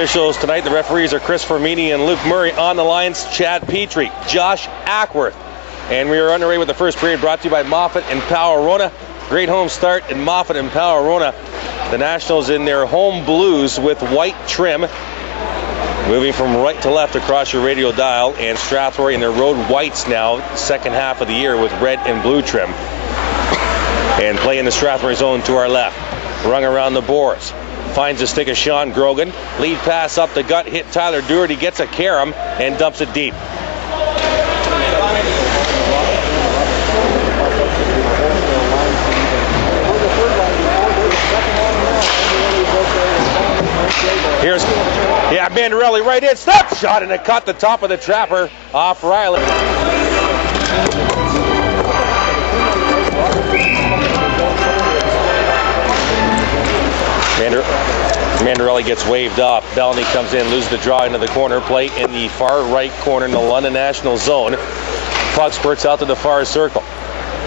Officials tonight, the referees are Chris Fermini and Luke Murray. On the lines, Chad Petrie, Josh Ackworth. And we are underway with the first period, brought to you by Moffat and Powerona. Great home start in Moffat and Powerona. The Nationals in their home blues with white trim. Moving from right to left across your radio dial, and Strathroy in their road whites now, second half of the year with red and blue trim. And playing the Strathroy zone to our left. Rung around the boards. Finds a stick of Sean Grogan. Lead pass up the gut, hit Tyler Duarte, gets a carom and dumps it deep. Here's, Mandarelli right in, stop shot, and it caught the top of the trapper off Riley. Mandarelli gets waved off. Belony comes in, loses the draw into the corner. Play in the far right corner in the London National zone. Puck spurts out to the far circle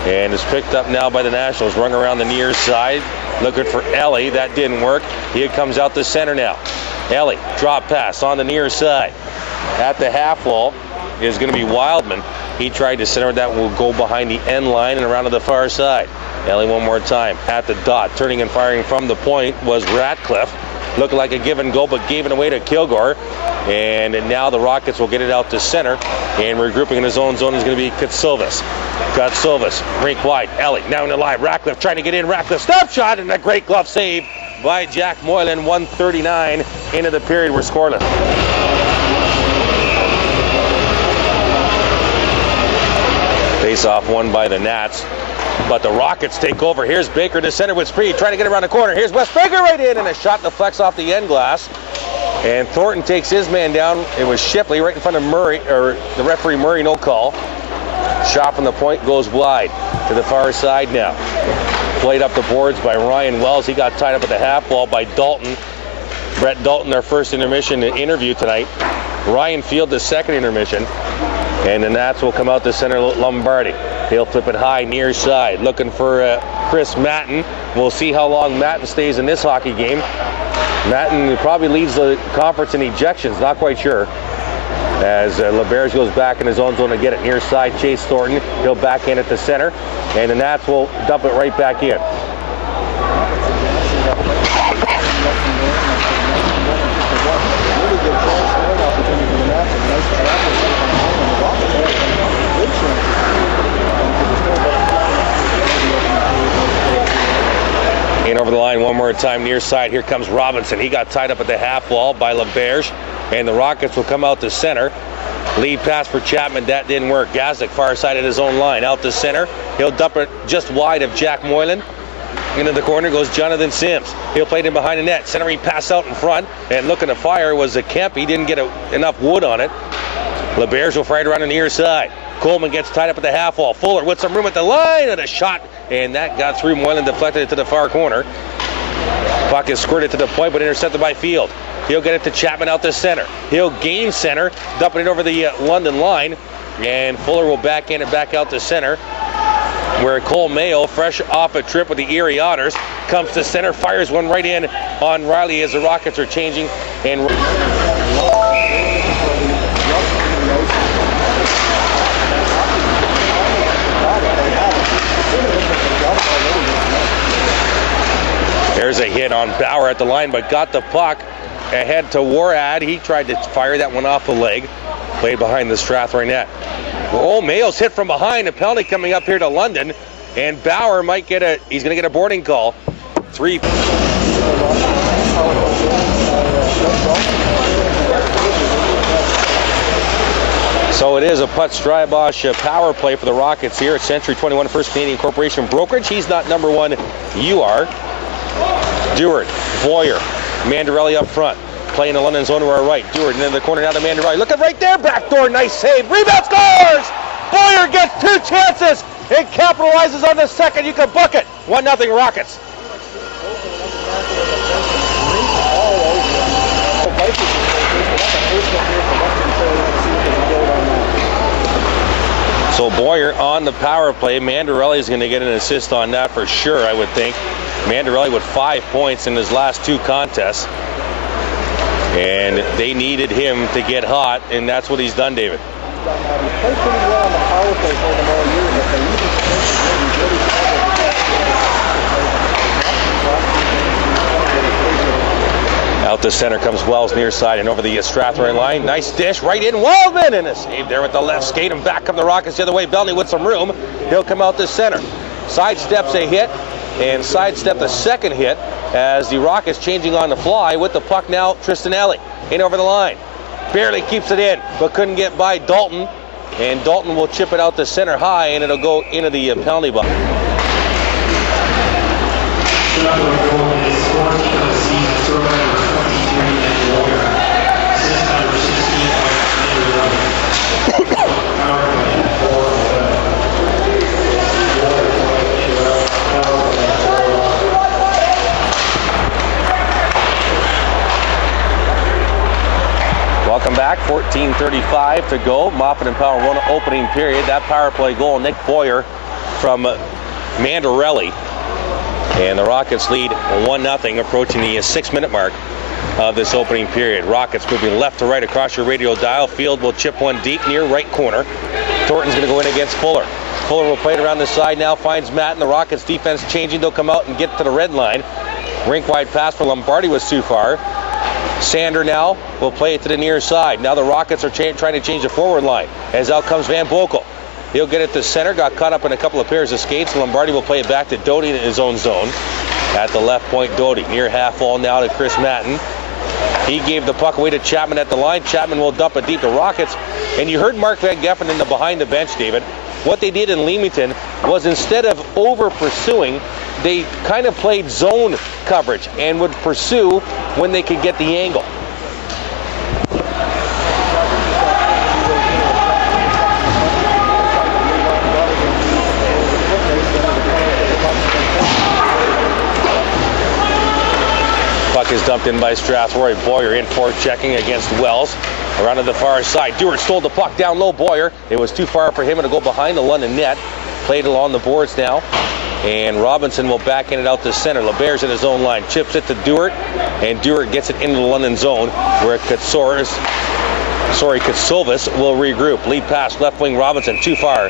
and is picked up now by the Nationals. Rung around the near side, looking for Ellie. That didn't work. He comes out the center now. Ellie, drop pass on the near side. At the half wall is going to be Wildman. He tried to center, that will go behind the end line and around to the far side. Ellie one more time at the dot. Turning and firing from the point was Ratcliffe. Looked like a give and go, but gave it away to Kilgour. And now the Rockets will get it out to center. And regrouping in his own zone is going to be Katsilvas. Rink wide. Ellie now in the line. Ratcliffe trying to get in. Ratcliffe stop shot, and a great glove save by Jack Moylan. 1:39 into the period. We're scoreless. Face-off won by the Nats, but the Rockets take over. Here's Baker to center with speed, trying to get around the corner. Here's Wes Baker right in, and a shot deflects off the end glass. And Thornton takes his man down. It was Shipley right in front of Murray, or the referee Murray, no call. Shot from the point goes wide to the far side now. Played up the boards by Ryan Wells. He got tied up at the half wall by Dalton. Brett Dalton, their first intermission interview tonight. Ryan Field, the second intermission. And the Nats will come out to center Lombardi. He'll flip it high near side. Looking for Chris Maton. We'll see how long Maton stays in this hockey game. Maton probably leads the conference in ejections. Not quite sure. As LeBerge goes back in his own zone to get it near side. Chase Thornton. He'll backhand it to center. And the Nats will dump it right back in. In over the line one more time near side. Here comes Robinson. He got tied up at the half wall by LeBerge, and the Rockets will come out to center. Lead pass for Chapman. That didn't work. Gazdic far side at his own line. Out to center. He'll dump it just wide of Jack Moylan. Into the corner goes Jonathan Sims. He'll play it in behind the net. Centering pass out in front, and looking to fire was a Kemp. He didn't get enough wood on it. LeBerge will fire it around the near side. Coleman gets tied up at the half wall. Fuller with some room at the line, and a shot, and that got through. Moylan deflected it to the far corner. Puck is squirted to the point, but intercepted by Field. He'll get it to Chapman out the center. He'll gain center, dumping it over the London line, and Fuller will backhand it back out to center, where Cole Mayo, fresh off a trip with the Erie Otters, comes to center, fires one right in on Riley as the Rockets are changing. And there's a hit on Bauer at the line, but got the puck ahead to Warad. He tried to fire that one off the leg. Played behind the Strathroy net. Oh, Mayo's hit from behind. A penalty coming up here to London. And Bauer might get he's going to get a boarding call. 3. So it is a Putz Drybosh power play for the Rockets here at Century 21 First Canadian Corporation Brokerage. He's not number one. You are. Duarte, Boyer, Mandarelli up front. Playing the London zone to our right. Duarte into the corner now to Mandarelli. Look at right there. Backdoor. Nice save. Rebound scores! Boyer gets 2 chances and capitalizes on the second. You can book it. 1-0 Rockets. So Boyer on the power play. Mandarelli is going to get an assist on that for sure, I would think. Mandarelli with 5 points in his last 2 contests. And they needed him to get hot, and that's what he's done, David. Out to center comes Wells near side and over the Strathroy line. Nice dish right in. Wildman and a save there with the left skate, and back come the Rockets the other way. Belony with some room. He'll come out to center. Sidesteps a hit and sidestep the second hit as the Rockets changing on the fly with the puck now. Tristanelli in over the line. Barely keeps it in, but couldn't get by Dalton. And Dalton will chip it out to center high, and it'll go into the penalty box. Welcome back, 14:35 to go. Moffat and Power one opening period. That power play goal, Nick Boyer from Mandarelli. And the Rockets lead 1-0, approaching the 6-minute mark of this opening period. Rockets moving left to right across your radio dial. Field will chip one deep near right corner. Thornton's going to go in against Fuller. Fuller will play it around the side now, finds Maton. The Rockets defense changing. They'll come out and get to the red line. Rink wide pass for Lombardi was too far. Sander now will play it to the near side. Now the Rockets are trying to change the forward line as out comes Boekel. He'll get it to center, got caught up in a couple of pairs of skates. Lombardi will play it back to Doty in his own zone. At the left point, Doty near half wall now to Chris Maton. He gave the puck away to Chapman at the line. Chapman will dump it deep to Rockets. And you heard Mark Van Geffen in the behind the bench, David. What they did in Leamington was instead of over pursuing, they kind of played zone coverage and would pursue when they could get the angle. Puck is dumped in by Strathroy. Boyer in for checking against Wells. Around to the far side. Duarte stole the puck down low. Boyer. It was too far for him to go behind the London net. Played along the boards now. And Robinson will back in it out to center. LeBear's in his own line. Chips it to Duarte. And Duarte gets it into the London zone where Katsoulis will regroup. Lead pass left wing Robinson. Too far.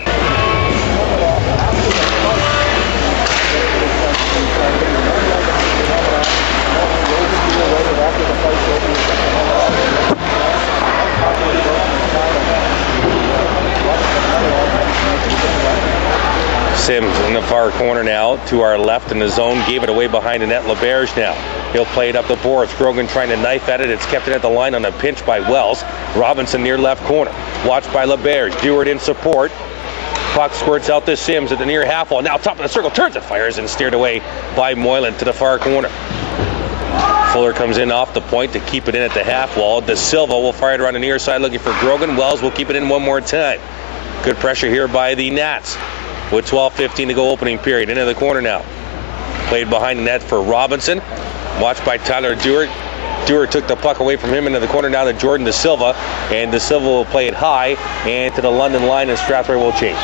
Sims in the far corner now to our left in the zone. Gave it away behind the net. LeBear's now. He'll play it up the boards. Grogan trying to knife at it. It's kept it at the line on a pinch by Wells. Robinson near left corner. Watched by LeBear's. Duarte in support. Puck squirts out to Sims at the near half wall. Now top of the circle. Turns it, fires, and steered away by Moylan to the far corner. Fuller comes in off the point to keep it in at the half wall. De Silva will fire it around the near side looking for Grogan. Wells will keep it in one more time. Good pressure here by the Nats. With 12:15 to go opening period. Into the corner now. Played behind the net for Robinson. Watched by Tyler Duarte. Duarte took the puck away from him into the corner now to Jordan De Silva. And De Silva will play it high and to the London line, and Strathroy will change.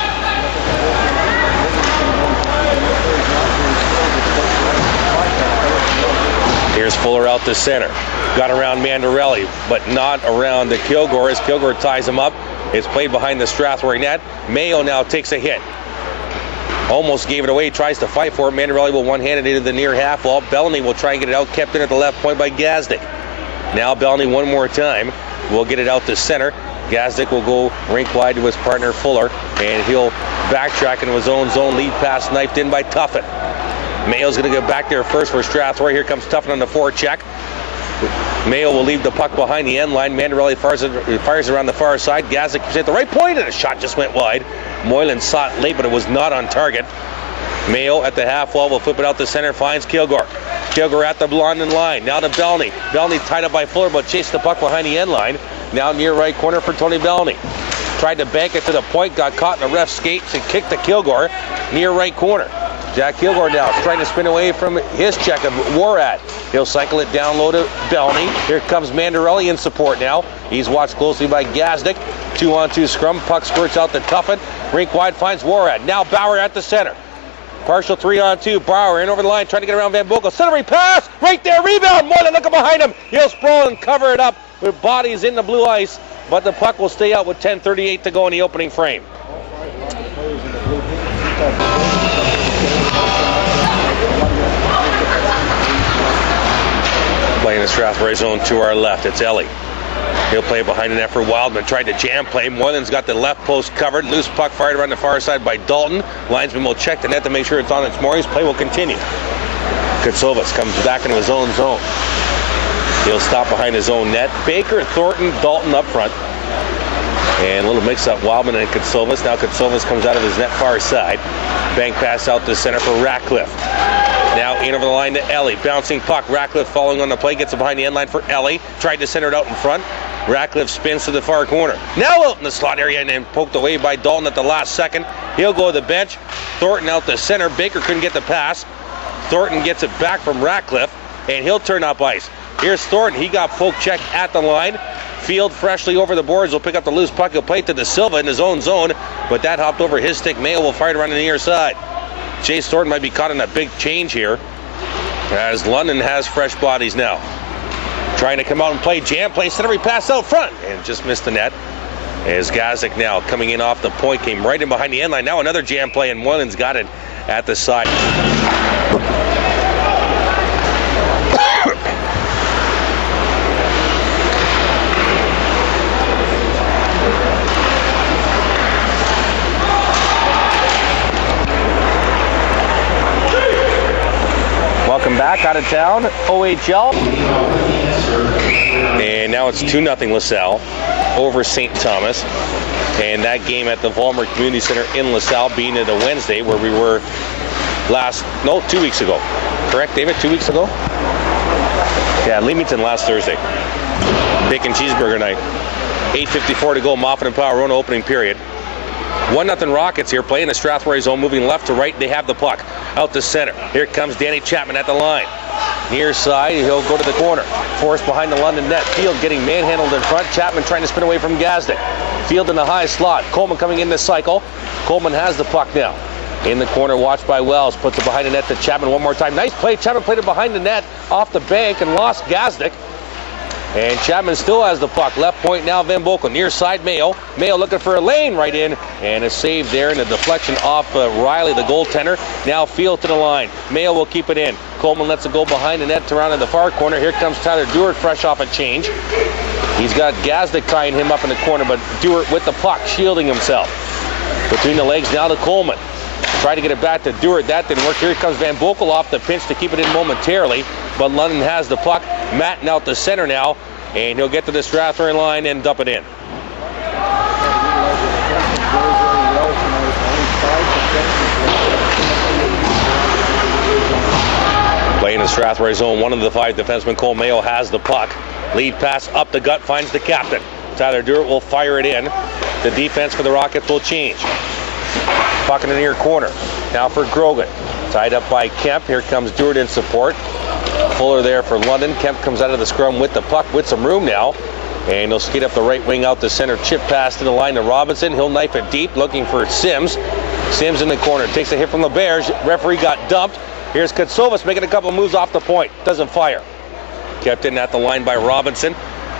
Here's Fuller out to center. Got around Mandarelli, but not around the Kilgour as Kilgour ties him up. It's played behind the Strathroy net. Mayo now takes a hit. Almost gave it away, tries to fight for it. Mandarelli will one-hand it into the near half wall. Belony will try and get it out, kept in at the left point by Gazdic. Now Belony one more time will get it out to center. Gazdic will go rink wide to his partner Fuller, and he'll backtrack into his own zone. Lead pass knifed in by Tuffin. Mayo's going to go back there first for Strathroy. Here comes Tuffin on the forecheck. Mayo will leave the puck behind the end line. Mandarelli fires around the far side. Gazdic is at the right point, and a shot just went wide. Moylan saw it late, but it was not on target. Mayo at the half wall will flip it out to center, finds Kilgour. Kilgour at the London line. Now to Belony. Belony tied up by Fuller, but chased the puck behind the end line. Now near right corner for Tony Belony. Tried to bank it to the point, got caught in the ref's skates and kicked to Kilgour near right corner. Jack Kilgour now trying to spin away from his check of Warad. He'll cycle it down low to Belony. Here comes Mandarelli in support now. He's watched closely by Gazdic. 2-on-2 scrum. Puck squirts out to Tuffin. Rink wide finds Warad. Now Bauer at the center. Partial 3-on-2. Bauer in over the line, trying to get around Van Boekel. Centering pass, right there, rebound. Moylan looking behind him. He'll sprawl and cover it up with bodies in the blue ice, but the puck will stay out with 10:38 to go in the opening frame. Playing the Strathroy zone to our left, it's Ellie. He'll play behind the net for Wildman. Tried to jam play. Moylan's got the left post covered. Loose puck fired around the far side by Dalton. Linesman will check the net to make sure it's on its moorings. Play will continue. Kurtis comes back into his own zone. He'll stop behind his own net. Baker, Thornton, Dalton up front. And a little mix-up, Wildman and Kurtis. Now Kurtis comes out of his net far side. Bank pass out to center for Ratcliffe. Now in over the line to Ellie. Bouncing puck. Ratcliffe following on the play. Gets it behind the end line for Ellie. Tried to center it out in front. Ratcliffe spins to the far corner. Now out in the slot area and then poked away by Dalton at the last second. He'll go to the bench. Thornton out the center. Baker couldn't get the pass. Thornton gets it back from Ratcliffe and he'll turn up ice. Here's Thornton. He got poke check at the line. Field freshly over the boards. He'll pick up the loose puck. He'll play it to De Silva in his own zone, but that hopped over his stick. Mayo will fire it around the near side. Chase Thornton might be caught in a big change here as London has fresh bodies now. Trying to come out and play jam play, centering pass out front and just missed the net. As Gazik now coming in off the point, came right in behind the end line. Now another jam play and Moylan's got it at the side. Welcome back out of town, OHL. And now it's 2-0 LaSalle over St. Thomas. And that game at the Vollmer Community Center in LaSalle being at a Wednesday where we were 2 weeks ago. Correct, David? 2 weeks ago? Yeah, Leamington last Thursday. Bacon cheeseburger night. 8:54 to go, Moffat and Power opening period. 1-0 Rockets here, playing the Strathroy zone, moving left to right. They have the puck out to center. Here comes Danny Chapman at the line. Near side, he'll go to the corner. Forced behind the London net. Field getting manhandled in front. Chapman trying to spin away from Gazdick. Field in the high slot. Coleman coming in this cycle. Coleman has the puck now. In the corner, watched by Wells. Puts it behind the net to Chapman one more time. Nice play. Chapman played it behind the net, off the bank, and lost Gazdick. And Chapman still has the puck. Left point now, Van Boekel. Near side, Mayo. Mayo looking for a lane right in. And a save there, and a deflection off Riley, the goaltender. Now Field to the line. Mayo will keep it in. Coleman lets it go behind the net around in the far corner. Here comes Tyler Duarte, fresh off a change. He's got Gazdick tying him up in the corner, but Duarte with the puck, shielding himself. Between the legs now to Coleman. Tried to get it back to Duarte. That didn't work. Here comes Van Boekel off the pinch to keep it in momentarily. But London has the puck. Maton out the center now. And he'll get to the Strathroy line and dump it in. Playing the Strathroy zone, one of the 5 defensemen, Cole Mayo, has the puck. Lead pass up the gut, finds the captain. Tyler Duarte will fire it in. The defense for the Rockets will change. Puck in the near corner. Now for Grogan. Tied up by Kemp. Here comes Duarte in support. Fuller there for London. Kemp comes out of the scrum with the puck with some room now. And he'll skate up the right wing out the center. Chip pass to the line to Robinson. He'll knife it deep, looking for Sims. Sims in the corner. Takes a hit from the Bears. Referee got dumped. Here's Kurtis making a couple moves off the point. Doesn't fire. Kept in at the line by Robinson.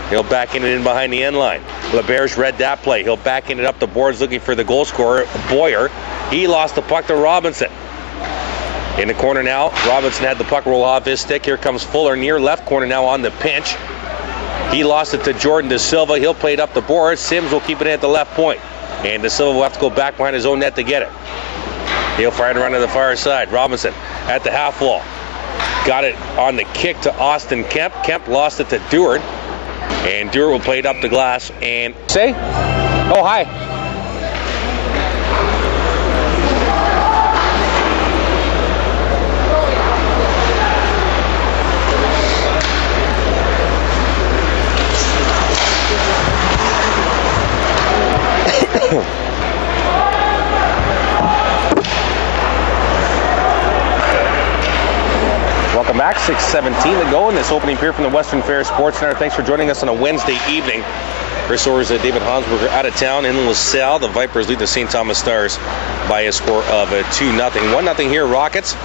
He'll back in it in behind the end line. LeBears read that play. He'll back in it up the boards looking for the goal scorer, Boyer. He lost the puck to Robinson. In the corner now, Robinson had the puck roll off his stick. Here comes Fuller near left corner now on the pinch. He lost it to Jordan De Silva. He'll play it up the boards. Sims will keep it in at the left point. And De Silva will have to go back behind his own net to get it. He'll fire it around to the far side. Robinson at the half wall. Got it on the kick to Austin Kemp. Kemp lost it to Duarte. And Duarte will play it up the glass and say, oh, hi. Welcome back, 6:17 to go in this opening period from the Western Fair Sports Center. Thanks for joining us on a Wednesday evening. Resource David Hansberger out of town in LaSalle. The Vipers lead the St. Thomas Stars by a score of 2-0. 1-0 here, Rockets.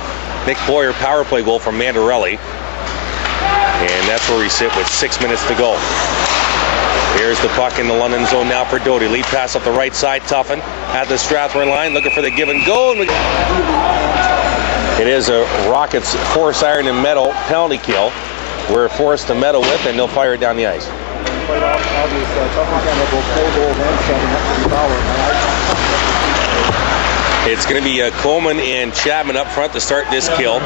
Nick Boyer power play goal from Mandarelli. And that's where we sit with 6 minutes to go. Here's the puck in the London zone now for Doty. Lead pass up the right side, Tuffin at the Strathroy line, looking for the give and go. It is a Rockets force iron and metal penalty kill. We're forced to metal with, and they'll fire it down the ice. It's going to be Coleman and Chapman up front to start this kill.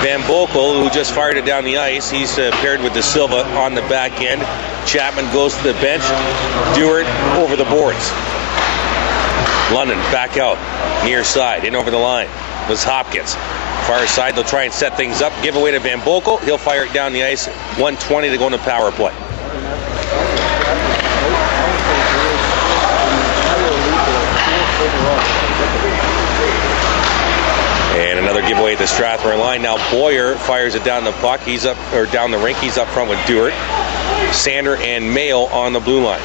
Van Boekel, who just fired it down the ice, he's paired with De Silva on the back end. Chapman goes to the bench. Duarte over the boards. London back out, near side, in over the line. Was Hopkins. Far side, they'll try and set things up. Give away to Van Boekel. He'll fire it down the ice. 1:20 to go into power play. And another giveaway at the Strathroy line. Now Boyer fires it down the puck. He's up, or down the rink. He's up front with Duarte. Sander and Mayo on the blue line.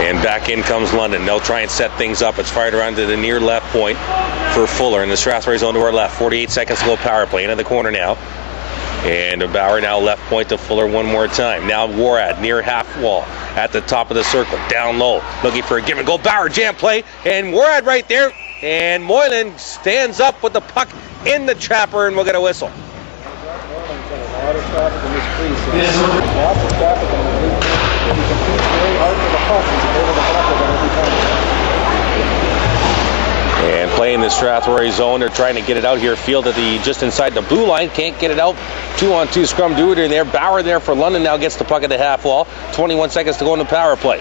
And back in comes London. They'll try and set things up. It's fired around to the near left point for Fuller. In the Strathroy zone to our left. 48 seconds to go power play. Into the corner now. And Bauer now left point to Fuller one more time. Now Warad near half wall at the top of the circle. Down low. Looking for a give and go. Bauer jam play. And Warad right there. And Moylan stands up with the puck in the trapper, and we'll get a whistle. And playing the Strathroy zone, they're trying to get it out here. Field at the just inside the blue line, can't get it out. 2-on-2 scrum, Duarte in there. Bauer there for London now gets the puck at the half wall. 21 seconds to go in the power play.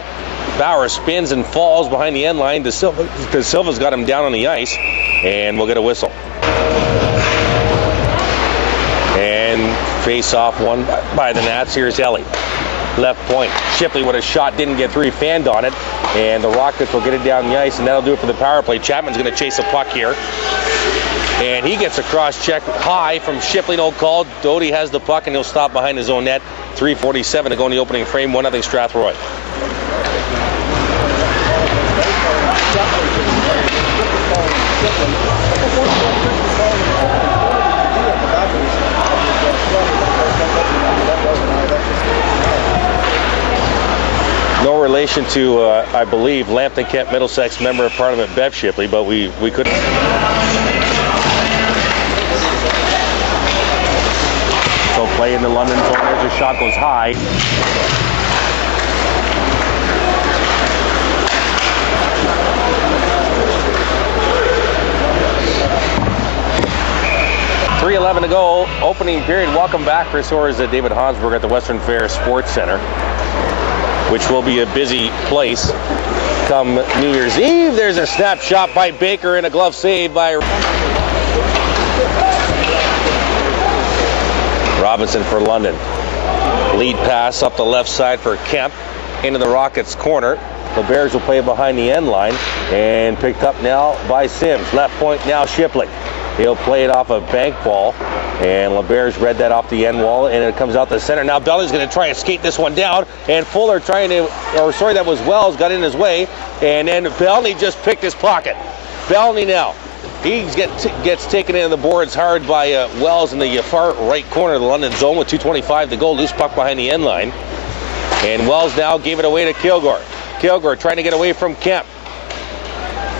Bauer spins and falls behind the end line. De Silva's got him down on the ice, and we'll get a whistle. And face off one by the Nats. Here's Ellie. Left point. Shipley with a shot, didn't get through. He fanned on it, and the Rockets will get it down the ice, and that'll do it for the power play. Chapman's going to chase a puck here, and he gets a cross check high from Shipley. No call. Doty has the puck, and he'll stop behind his own net. 3:47 to go in the opening frame. 1-0 Strathroy. No relation to, I believe, Lambton Kemp Middlesex Member of Parliament Bev Shipley, but we couldn't. So play in the London zone. There's a shot, goes high. .3:11 to go, opening period. Welcome back for Soares at David Hansberg at the Western Fair Sports Center, which will be a busy place come New Year's Eve. There's a snapshot by Baker and a glove save by Robinson for London. Lead pass up the left side for Kemp into the Rockets' corner. The Bears will play behind the end line, and picked up now by Sims. Left point now Shipley. He'll play it off a bank ball, and LeBears read that off the end wall, and it comes out the center. Now Belony's going to try and skate this one down, and Fuller that was Wells, got in his way, and then Belony just picked his pocket. Belony now, he gets taken into the boards hard by Wells in the far right corner of the London zone with 2:25 to go. Loose puck behind the end line, and Wells now gave it away to Kilgour. Kilgour trying to get away from Kemp.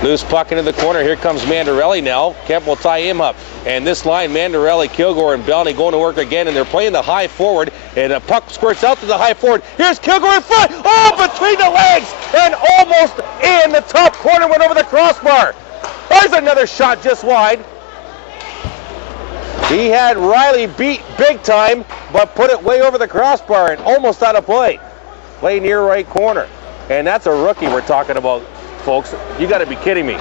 Loose puck into the corner. Here comes Mandarelli now. Kemp will tie him up. And this line, Mandarelli, Kilgour, and Belony going to work again. And they're playing the high forward. And a puck squirts out to the high forward. Here's Kilgour in front. Oh, between the legs. And almost in the top corner. Went over the crossbar. There's another shot just wide. He had Riley beat big time, but put it way over the crossbar and almost out of play. Play near right corner. And that's a rookie we're talking about, folks. You got to be kidding me.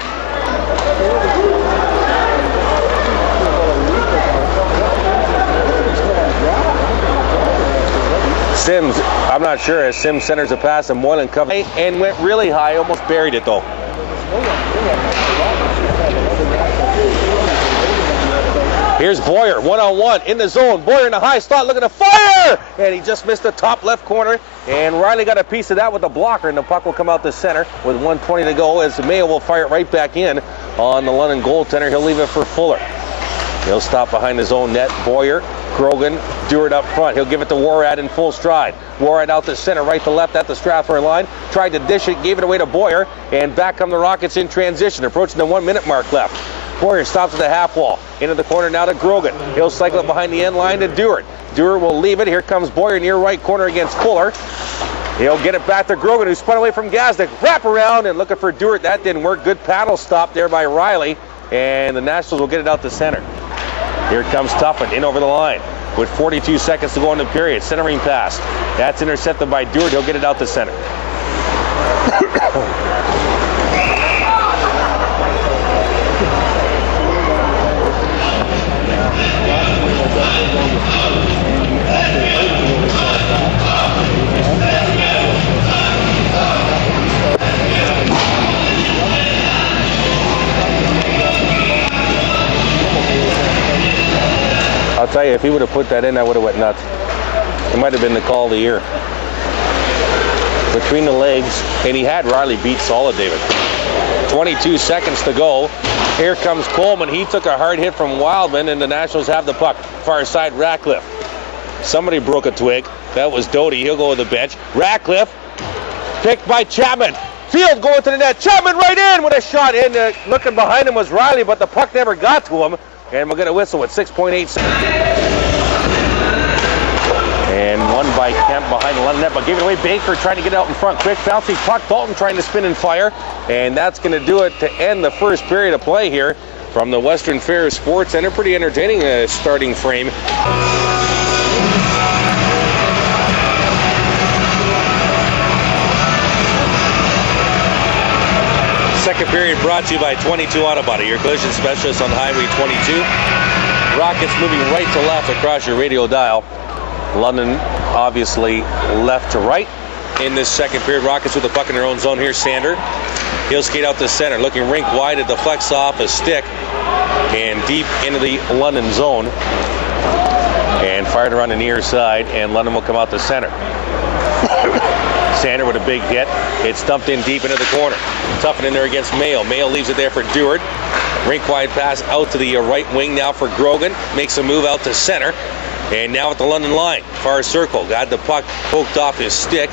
Sims, I'm not sure, as Sims centers a pass and Moylan comes and went really high, almost buried it though. Here's Boyer, one-on-one in the zone. Boyer in the high slot looking to fire! And he just missed the top left corner. And Riley got a piece of that with the blocker, and the puck will come out to center with 1:20 to go as Mayo will fire it right back in on the London goaltender. He'll leave it for Fuller. He'll stop behind his own net. Boyer, Grogan, Duarte up front. He'll give it to Warad in full stride. Warad out to center, right to left at the Strathroy line. Tried to dish it, gave it away to Boyer, and back come the Rockets in transition, approaching the 1 minute mark left. Boyer stops at the half wall. Into the corner now to Grogan. He'll cycle it behind the end line to Duarte. Duarte will leave it. Here comes Boyer near right corner against Fuller. He'll get it back to Grogan, who spun away from Gazdic. Wrap around and looking for Duarte. That didn't work. Good paddle stop there by Riley. And the Nationals will get it out to center. Here comes Tuffin in over the line with 42 seconds to go in the period. Centering pass. That's intercepted by Duarte. He'll get it out to center. I'll tell you, if he would have put that in, I would have went nuts. It might have been the call of the year. Between the legs, and he had Riley beat solid, David. 22 seconds to go. Here comes Coleman. He took a hard hit from Wildman, and the Nationals have the puck. Far side, Ratcliffe. Somebody broke a twig. That was Doty. He'll go to the bench. Ratcliffe, picked by Chapman. Field going to the net. Chapman right in with a shot in. Looking behind him was Riley, but the puck never got to him. And we're going to whistle with 6.8 seconds. And one by Kemp behind the London net, but gave it away. Baker trying to get out in front. Quick bouncy puck. Dalton trying to spin and fire. And that's going to do it to end the first period of play here from the Western Fair Sports Center. Pretty entertaining starting frame. Second period brought to you by 22 Auto Body, your collision specialist on Highway 22. Rockets moving right to left across your radio dial. London obviously left to right in this second period. Rockets with the puck in their own zone. Here's Sander. He'll skate out to center, looking rink wide. It deflects off a stick and deep into the London zone. And fired around the near side, and London will come out to center. Sander with a big hit. It's dumped in deep into the corner. Tuffin in there against Mayo. Mayo leaves it there for Duarte. Rink wide pass out to the right wing now for Grogan. Makes a move out to center. And now at the London line. Far circle. Got the puck poked off his stick.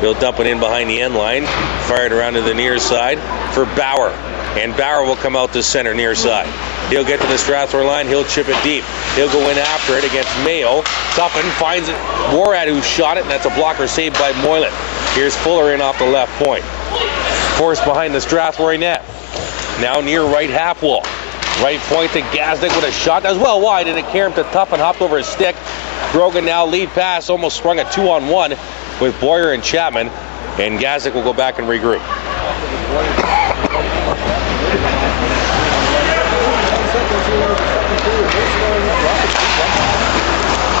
He'll dump it in behind the end line. Fired around to the near side for Bauer. And Bauer will come out to center near side. He'll get to the Strathroy line. He'll chip it deep. He'll go in after it against Mayo. Tuffin finds it. Warad who shot it, and that's a blocker saved by Moylan. Here's Fuller in off the left point. Forced behind the Strathroy net. Now near right half wall. Right point to Gazdic with a shot. That was well wide, and it carried him to Tuffin, hopped over his stick. Grogan now lead pass, almost sprung a 2-on-1 with Boyer and Chapman, and Gazdic will go back and regroup.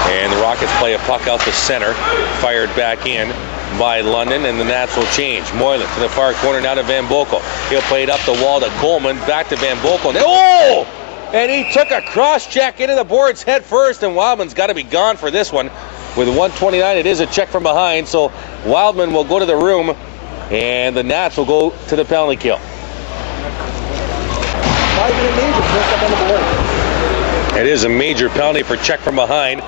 And the Rockets play a puck out to center, fired back in by London, and the Nats will change. Moylan to the far corner now to Van Boekel. He'll play it up the wall to Coleman, back to Van Boekel. Oh! And he took a cross check into the boards head first, and Wildman's got to be gone for this one. With 1:29, it is a check from behind, so Wildman will go to the room, and the Nats will go to the penalty kill. It is a major penalty for check from behind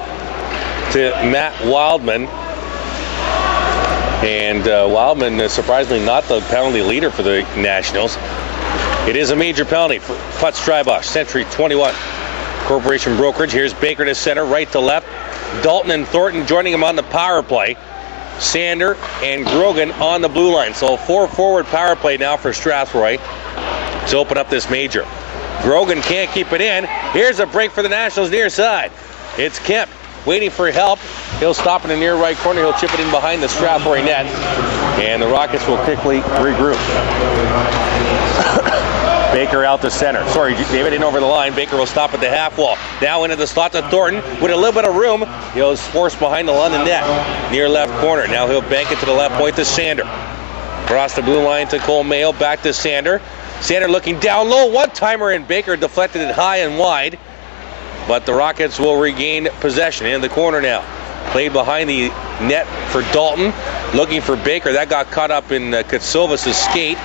to Matt Wildman. And Wildman, surprisingly, not the penalty leader for the Nationals. It is a major penalty for Putz Strybosh, Century 21 Corporation Brokerage. Here's Baker to center, right to left. Dalton and Thornton joining him on the power play. Sander and Grogan on the blue line. So 4-forward power play now for Strathroy to open up this major. Grogan can't keep it in. Here's a break for the Nationals near side. It's Kemp waiting for help. He'll stop in the near right corner. He'll chip it in behind the Strathroy net. And the Rockets will quickly regroup. Baker out to center. Sorry, David in over the line. Baker will stop at the half wall. Now into the slot to Thornton with a little bit of room. He'll force behind the London net. Near left corner. Now he'll bank it to the left point to Sander. Across the blue line to Cole Mayo. Back to Sander. Sander looking down low. One-timer, and Baker deflected it high and wide. but the Rockets will regain possession in the corner now. Played behind the net for Dalton, looking for Baker. That got caught up in Katsilvas' skate.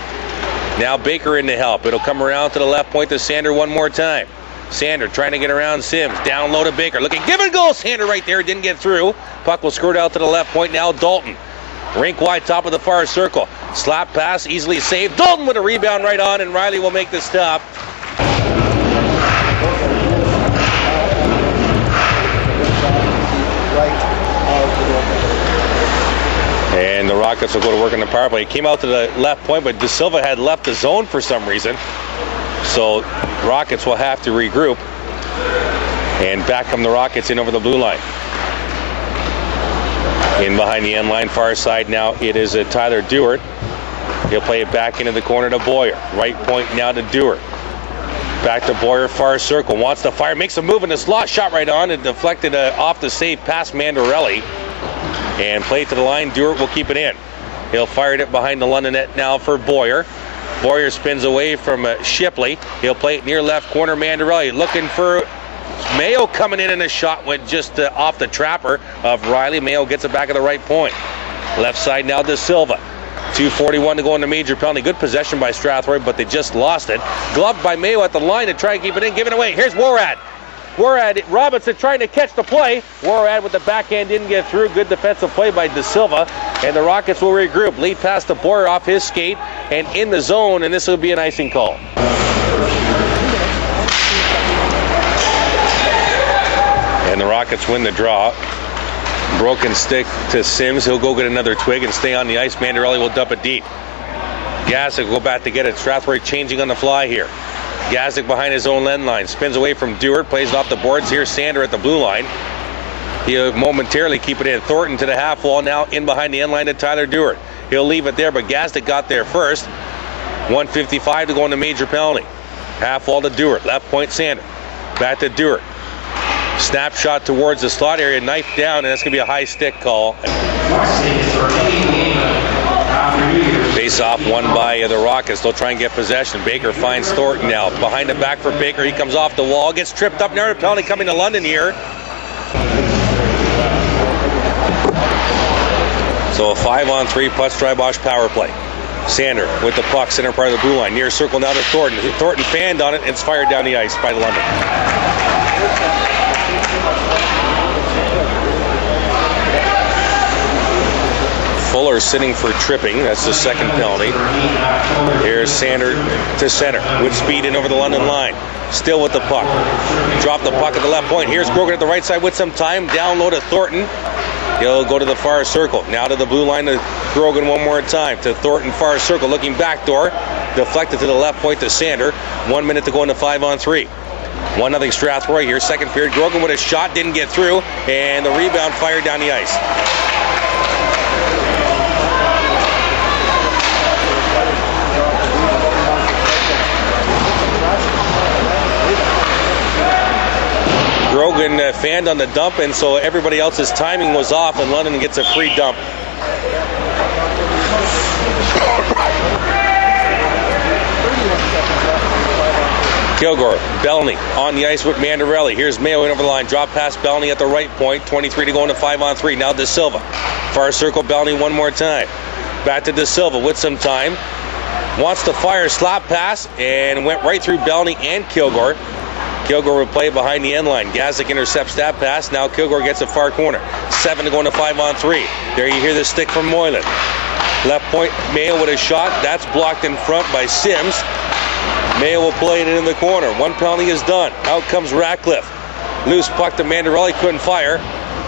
Now Baker in to help. It'll come around to the left point to Sander one more time. Sander trying to get around Sims. Down low to Baker. Looking, give and go. Sander right there. Didn't get through. Puck will squirt out to the left point. Now Dalton. Rink wide, top of the far circle. Slap pass, easily saved. Dalton with a rebound right on, and Riley will make the stop. And the Rockets will go to work on the power play. It came out to the left point, but De Silva had left the zone for some reason. So Rockets will have to regroup. And back come the Rockets in over the blue line. In behind the end line, far side now, it is Tyler Duarte. He'll play it back into the corner to Boyer. Right point now to Duarte. Back to Boyer, far circle. Wants to fire, makes a move in the slot. Shot right on and deflected off the save past Mandarelli. And play to the line. Duarte will keep it in. He'll fire it behind the London net now for Boyer. Boyer spins away from Shipley. He'll play it near left corner. Mandarelli looking for Mayo coming in, and a shot went just off the trapper of Riley. Mayo gets it back at the right point. Left side now to Silva. 2:41 to go in the major penalty. Good possession by Strathroy, but they just lost it. Gloved by Mayo at the line to try and keep it in. Give it away. Here's Warad. Robinson trying to catch the play. Warad with the backhand didn't get through. Good defensive play by De Silva. And the Rockets will regroup. Lead pass to Boyer off his skate and in the zone, and this will be an icing call. And the Rockets win the draw. Broken stick to Sims. He'll go get another twig and stay on the ice. Mandarelli will dump it deep. Gazik will go back to get it. Strathroy changing on the fly here. Gazik behind his own end line. Spins away from Duarte. Plays it off the boards here. Sander at the blue line. He'll momentarily keep it in. Thornton to the half wall. Now in behind the end line to Tyler Duarte. He'll leave it there, but Gazik got there first. 1:55 to go in the major penalty. Half wall to Duarte. Left point Sander. Back to Duarte. Snapshot towards the slot area, knife down, and that's going to be a high stick call. Face off won by the Rockets. They'll try and get possession. Baker finds Thornton now. Behind the back for Baker. He comes off the wall, gets tripped up. Now a penalty coming to London here. So a 5-on-3 Putz-Drybosch power play. Sander with the puck, center part of the blue line. Near circle now to Thornton. Thornton fanned on it, and it's fired down the ice by London. Fuller sitting for tripping. That's the second penalty. Here's Sander to center with speed in over the London line. Still with the puck. Drop the puck at the left point. Here's Grogan at the right side with some time. Down low to Thornton. He'll go to the far circle. Now to the blue line to Grogan one more time. To Thornton, far circle. Looking backdoor. Deflected to the left point to Sander. 1 minute to go in the 5-on-3. 1-0 Strathroy here. Second period. Grogan with a shot. Didn't get through. And the rebound fired down the ice. Grogan fanned on the dump, and so everybody else's timing was off, and London gets a free dump. Kilgour, Belony on the ice with Mandarelli. Here's Mayo in over the line. Drop past Belony at the right point. 23 to go in the 5-on-3. Now De Silva. Far circle Belony one more time. Back to De Silva with some time. Wants to fire, slap pass, and went right through Belony and Kilgour. Kilgour will play behind the end line. Gazik intercepts that pass. Now Kilgour gets a far corner. 7 to go in the 5-on-3. There you hear the stick from Moylan. Left point, Mayo with a shot. That's blocked in front by Sims. Mayo will play it in the corner. One penalty is done. Out comes Ratcliffe. Loose puck to Mandarelli. Couldn't fire.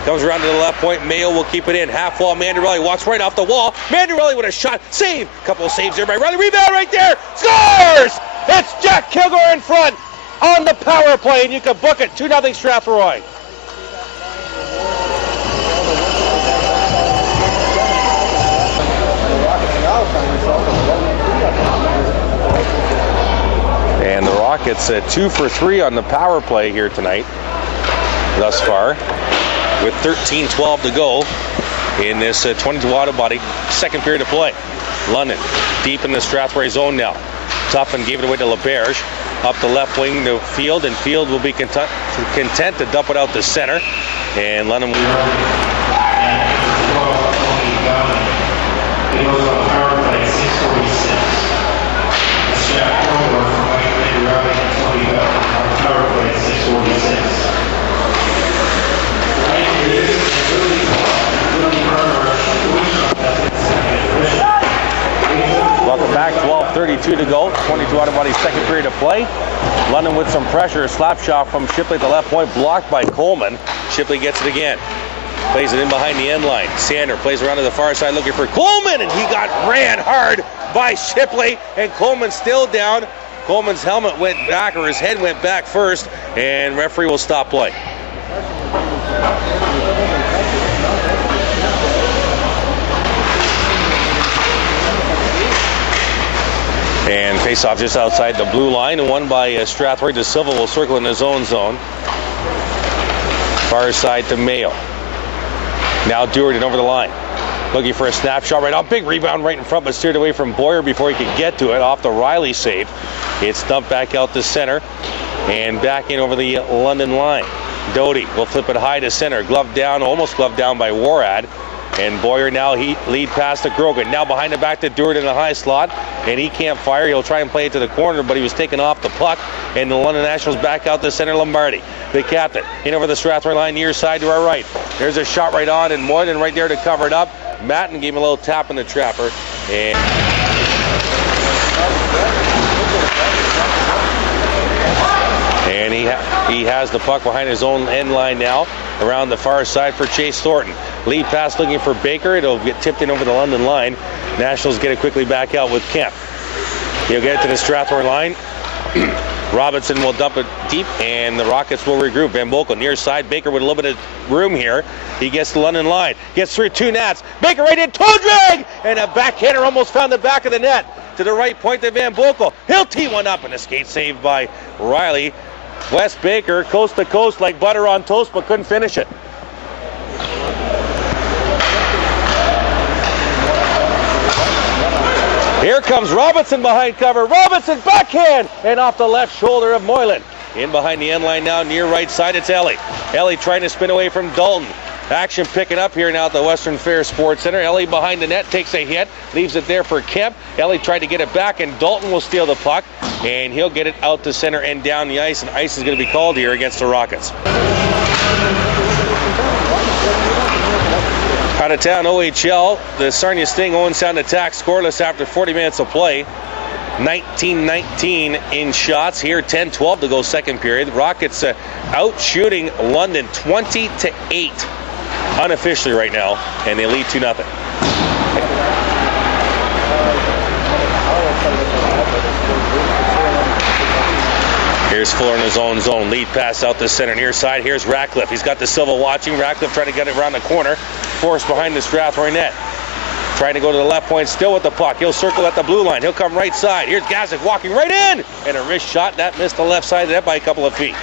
Comes around to the left point. Mayo will keep it in. Half wall. Mandarelli walks right off the wall. Mandarelli with a shot. Save. Couple of saves there by Riley. Rebound right there. Scores! It's Jack Kilgour in front on the power play, and you can book it. 2-0 Strathroy. And the Rockets 2 for 3 on the power play here tonight thus far, with 13-12 to go in this 22 auto body second period of play. London deep in the Strathroy zone now. Tuffin gave it away to LaBerge. Up the left wing to Field, and Field will be content to dump it out to center. And London. Welcome back, 12:32 to go, 22 out of body's second period of play. London with some pressure, slap shot from Shipley at the left point, blocked by Coleman. Shipley gets it again, plays it in behind the end line. Sander plays around to the far side looking for Coleman, and he got ran hard by Shipley, and Coleman's still down. Coleman's helmet went back, or his head went back first, and referee will stop play. And face-off just outside the blue line, and won by Strathroy. De Silva will circle in his own zone. Far side to Mayo. Now Duarte over the line. Looking for a snapshot right off. Big rebound right in front, but steered away from Bauer before he could get to it. Off the Riley save. It's dumped back out to center. And back in over the London line. Doty will flip it high to center. Gloved down, almost gloved down by Warad. And Boyer now lead pass to Grogan. Now behind the back to Duarte in the high slot. And he can't fire. He'll try and play it to the corner, but he was taken off the puck. And the London Nationals back out to center. Lombardi, the captain, in over the Strathroy line near side to our right. There's a shot right on, and Moylan right there to cover it up. Maton gave him a little tap in the trapper. And he has the puck behind his own end line now, around the far side for Chase Thornton. Lead pass looking for Baker. It'll get tipped in over the London line. Nationals get it quickly back out with Kemp. He'll get it to the Strathroy line. Robinson will dump it deep, and the Rockets will regroup. Van Boekel near side. Baker with a little bit of room here. He gets the London line. Gets through two nats. Baker right in. Toe drag! And a backhander almost found the back of the net. To the right point to Van Boekel. He'll tee one up, and a skate saved by Riley. Wes Baker, coast to coast like butter on toast, but couldn't finish it. Here comes Robinson behind cover. Robinson backhand, and off the left shoulder of Moylan. In behind the end line now, near right side, it's Ellie. Ellie trying to spin away from Dalton. Action picking up here now at the Western Fair Sports Center. Ellie behind the net, takes a hit, leaves it there for Kemp. Ellie tried to get it back, and Dalton will steal the puck, and he'll get it out to center and down the ice, and ice is going to be called here against the Rockets. Out of town, OHL, the Sarnia Sting, Owen Sound attack, scoreless after 40 minutes of play. 19-19 in shots here, 10-12 to go second period. Rockets out shooting London 20-8 unofficially right now, and they lead 2-0. Here's Fuller in his own zone. Lead pass out the center, near side. Here's Ratcliffe. He's got the Silva watching. Ratcliffe trying to get it around the corner. Forced behind the Strathroy net. Trying to go to the left point, still with the puck. He'll circle at the blue line. He'll come right side. Here's Gazik walking right in. And a wrist shot. That missed the left side of the net by a couple of feet.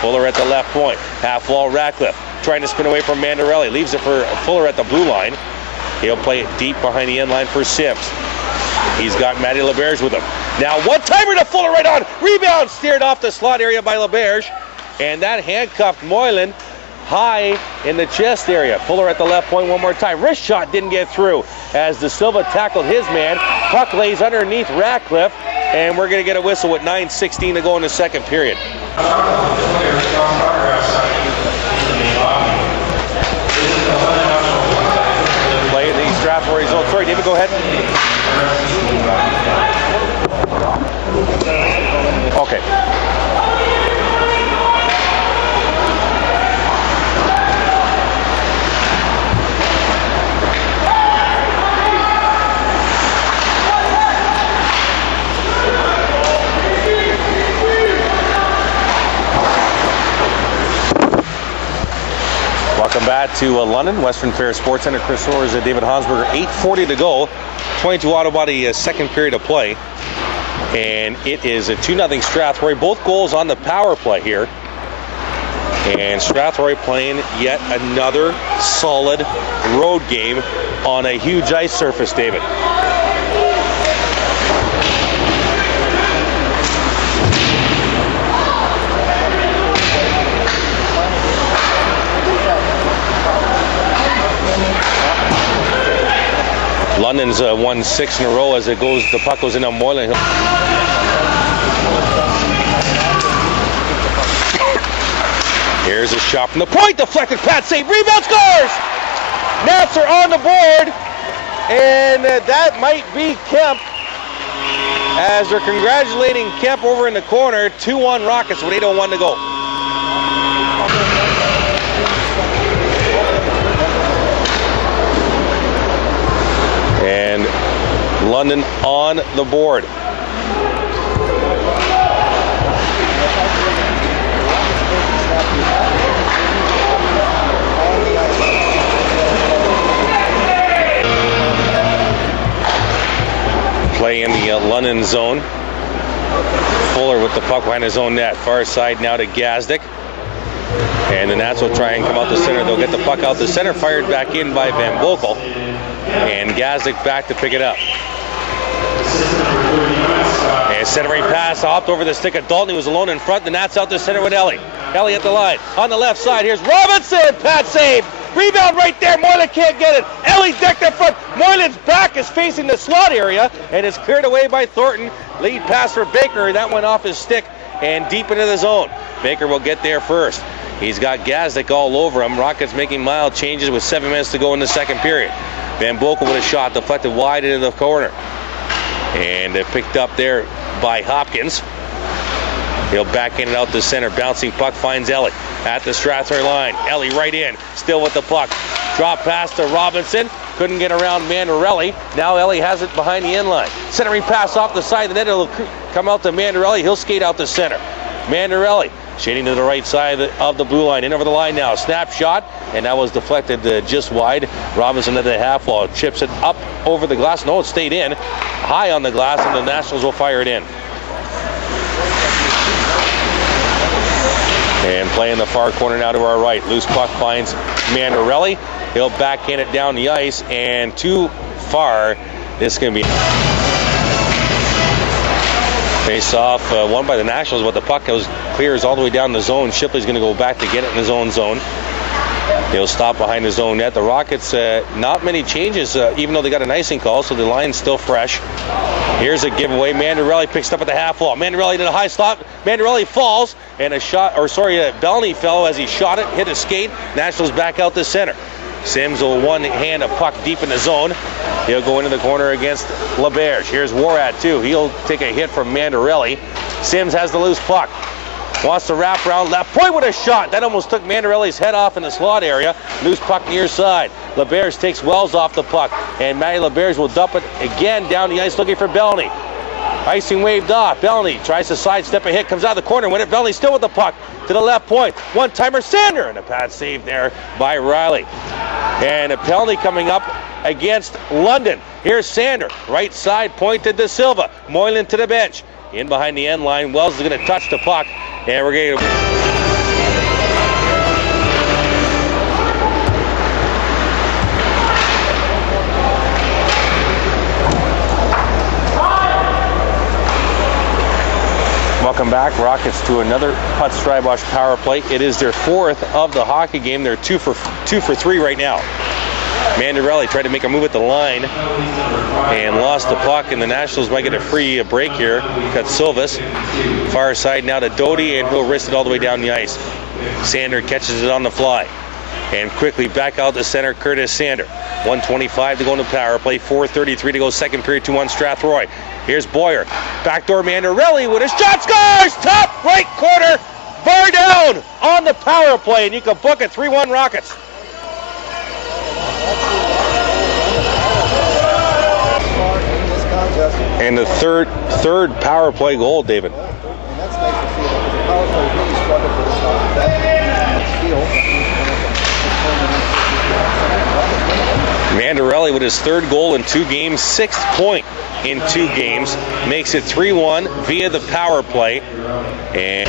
Fuller at the left point. Half wall Ratcliffe. Trying to spin away from Mandarelli. Leaves it for Fuller at the blue line. He'll play it deep behind the end line for Sims. He's got Matty LaBerge with him. Now one-timer to Fuller right on. Rebound steered off the slot area by LaBerge. And that handcuffed Moylan high in the chest area. Fuller at the left point one more time. Wrist shot didn't get through as De Silva tackled his man. Puck lays underneath Ratcliffe. And we're going to get a whistle with 9:16 to go in the second period. Play in the Strathroy zone. Sorry, David, go ahead. Okay. Welcome back to London, Western Fair Sports Center. Chris Soares and David Hansberger. 8:40 to go. 22 out of body second period of play. And it is a 2-0 Strathroy. Both goals on the power play here. And Strathroy playing yet another solid road game on a huge ice surface, David. London's won 6 in a row as the puck goes into Moylan. Here's a shot from the point, deflected, Pat save, rebound, scores! Nats are on the board, and that might be Kemp, as they're congratulating Kemp over in the corner. 2-1 Rockets with 8:01 to go. And London on the board. Play in the London zone. Fuller with the puck behind his own net. Far side now to Gazdic. And the Nats will try and come out the center. They'll get the puck out the center. Fired back in by Van Boekel. And Gazdic back to pick it up. And centering pass hopped over the stick of Dalton. He was alone in front. The Nats out the center with Ellie. Ellie at the line. On the left side, here's Robinson. Pat save. Rebound right there. Moylan can't get it. Ellie's decked in front. Moylan's back is facing the slot area and is cleared away by Thornton. Lead pass for Baker. That went off his stick and deep into the zone. Baker will get there first. He's got Gazdic all over him. Rockets making mild changes with 7 minutes to go in the second period. Van Boekel with a shot deflected wide into the corner. And picked up there by Hopkins. He'll back in and out the center. Bouncing puck finds Ellie at the Strathroy line. Ellie right in, still with the puck. Drop pass to Robinson. Couldn't get around Mandarelli. Now Ellie has it behind the end line. Centering pass off the side of the net. It'll come out to Mandarelli. He'll skate out the center. Mandarelli shading to the right side of the blue line. In over the line now. Snapshot. And that was deflected just wide. Robinson at the half wall. Chips it up over the glass. No, it stayed in. High on the glass, and the Nationals will fire it in. And play in the far corner now to our right. Loose puck finds Mandarelli. He'll backhand it down the ice, and too far. This is going to be face off, won by the Nationals, but the puck clears all the way down the zone. Shipley's going to go back to get it in his own zone. He'll stop behind his own net. The Rockets, not many changes, even though they got an icing call, so the line's still fresh. Here's a giveaway. Mandarelli picks it up at the half wall. Mandarelli to the high slot. Mandarelli falls, and Belony fell as he shot it, hit a skate. Nationals back out the center. Sims will one-hand a puck deep in the zone. He'll go into the corner against LaBerge. Here's Warat too. He'll take a hit from Mandarelli. Sims has the loose puck. Wants to wrap around left point with a shot. That almost took Mandarelli's head off in the slot area. Loose puck near side. LaBerge takes Wells off the puck. And Matty LaBerge will dump it again down the ice looking for Belony. Icing waved off. Belony tries to sidestep a hit. Comes out of the corner. When it Belony still with the puck to the left point. One-timer Sander. And a pad save there by Riley. And a penalty coming up against London. Here's Sander. Right side pointed to Silva. Moylan to the bench. In behind the end line. Wells is going to touch the puck. And we're going to... Welcome back, Rockets, to another Putt-Strybosch power play. It is their 4th of the hockey game. They're 2 for 3 right now. Mandarelli tried to make a move at the line and lost the puck, and the Nationals might get a free break here. Got Silvas. Far side now to Doty, and he'll wrist it all the way down the ice. Sander catches it on the fly. And quickly back out the center, Kurtis Sander. 1:25 to go in the power play. 4:33 to go second period, 2-1 Strathroy. Here's Boyer. Backdoor Mandarelli with a shot, scores! Top right corner, bar down on the power play, and you can book it. 3-1 Rockets. And the third power play goal, David. And that's nice to see. The power play really struggled for the shot. That's Mandarelli with his 3rd goal in 2 games, 6th point in 2 games, makes it 3-1 via the power play. And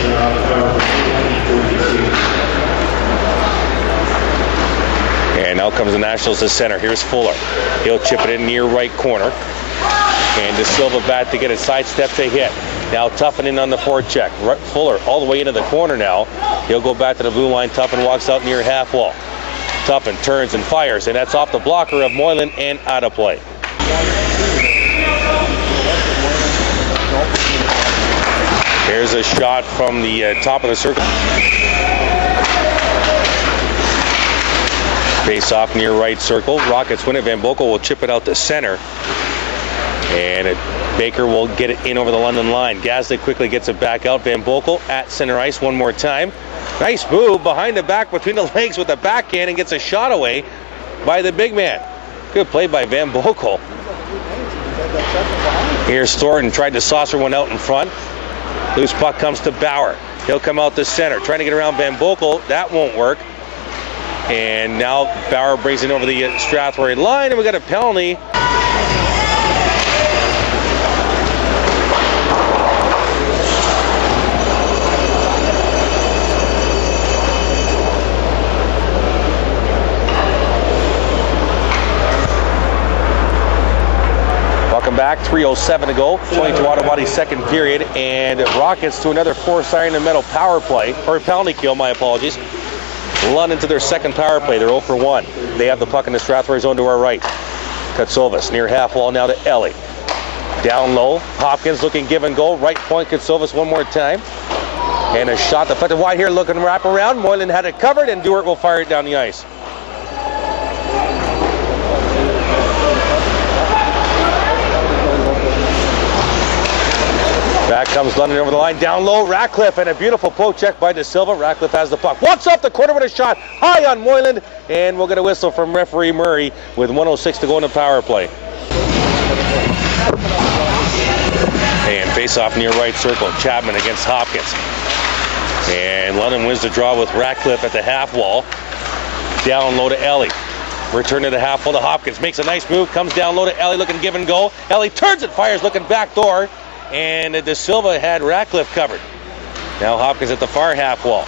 now comes the Nationals to center. Here's Fuller. He'll chip it in near right corner. And De Silva back to get a sidestep to hit. Now Tuffin in on the forecheck. Fuller all the way into the corner now. He'll go back to the blue line. Tuffin walks out near half wall. Tuffin turns and fires, and that's off the blocker of Moylan and out of play. There's a shot from the top of the circle. Face off near right circle. Rockets win it. Van Boekel will chip it out to center. And Baker will get it in over the London line. Gasly quickly gets it back out. Van Boekel at center ice one more time. Nice move behind the back between the legs with the backhand and gets a shot away by the big man. Good play by Van Boekel. Here's Thornton, tried to saucer one out in front. Loose puck comes to Bauer. He'll come out the center, trying to get around Van Boekel. That won't work. And now Bauer brings it over the Strathroy line, and we got a penalty. Welcome back, 3:07 to go, 22 auto body second period, and Rockets to another forced iron and metal power play, or penalty kill, my apologies. London to their second power play. They're 0 for 1. They have the puck in the Strathroy zone to our right. Katsovas near half wall now to Ellie. Down low. Hopkins looking give and go. Right point Katsovas one more time. And a shot deflected wide here looking wrap around. Moylan had it covered and Duarte will fire it down the ice. Back comes London over the line, down low, Ratcliffe, and a beautiful poke check by De Silva. Ratcliffe has the puck. Walks up the corner with a shot, high on Moylan, and we'll get a whistle from referee Murray with 1:06 to go in the power play. And face off near right circle, Chapman against Hopkins. And London wins the draw with Ratcliffe at the half wall. Down low to Ellie. Return to the half wall to Hopkins, makes a nice move, comes down low to Ellie looking give and go. Ellie turns it, fires looking back door. And De Silva had Ratcliffe covered. Now Hopkins at the far half wall.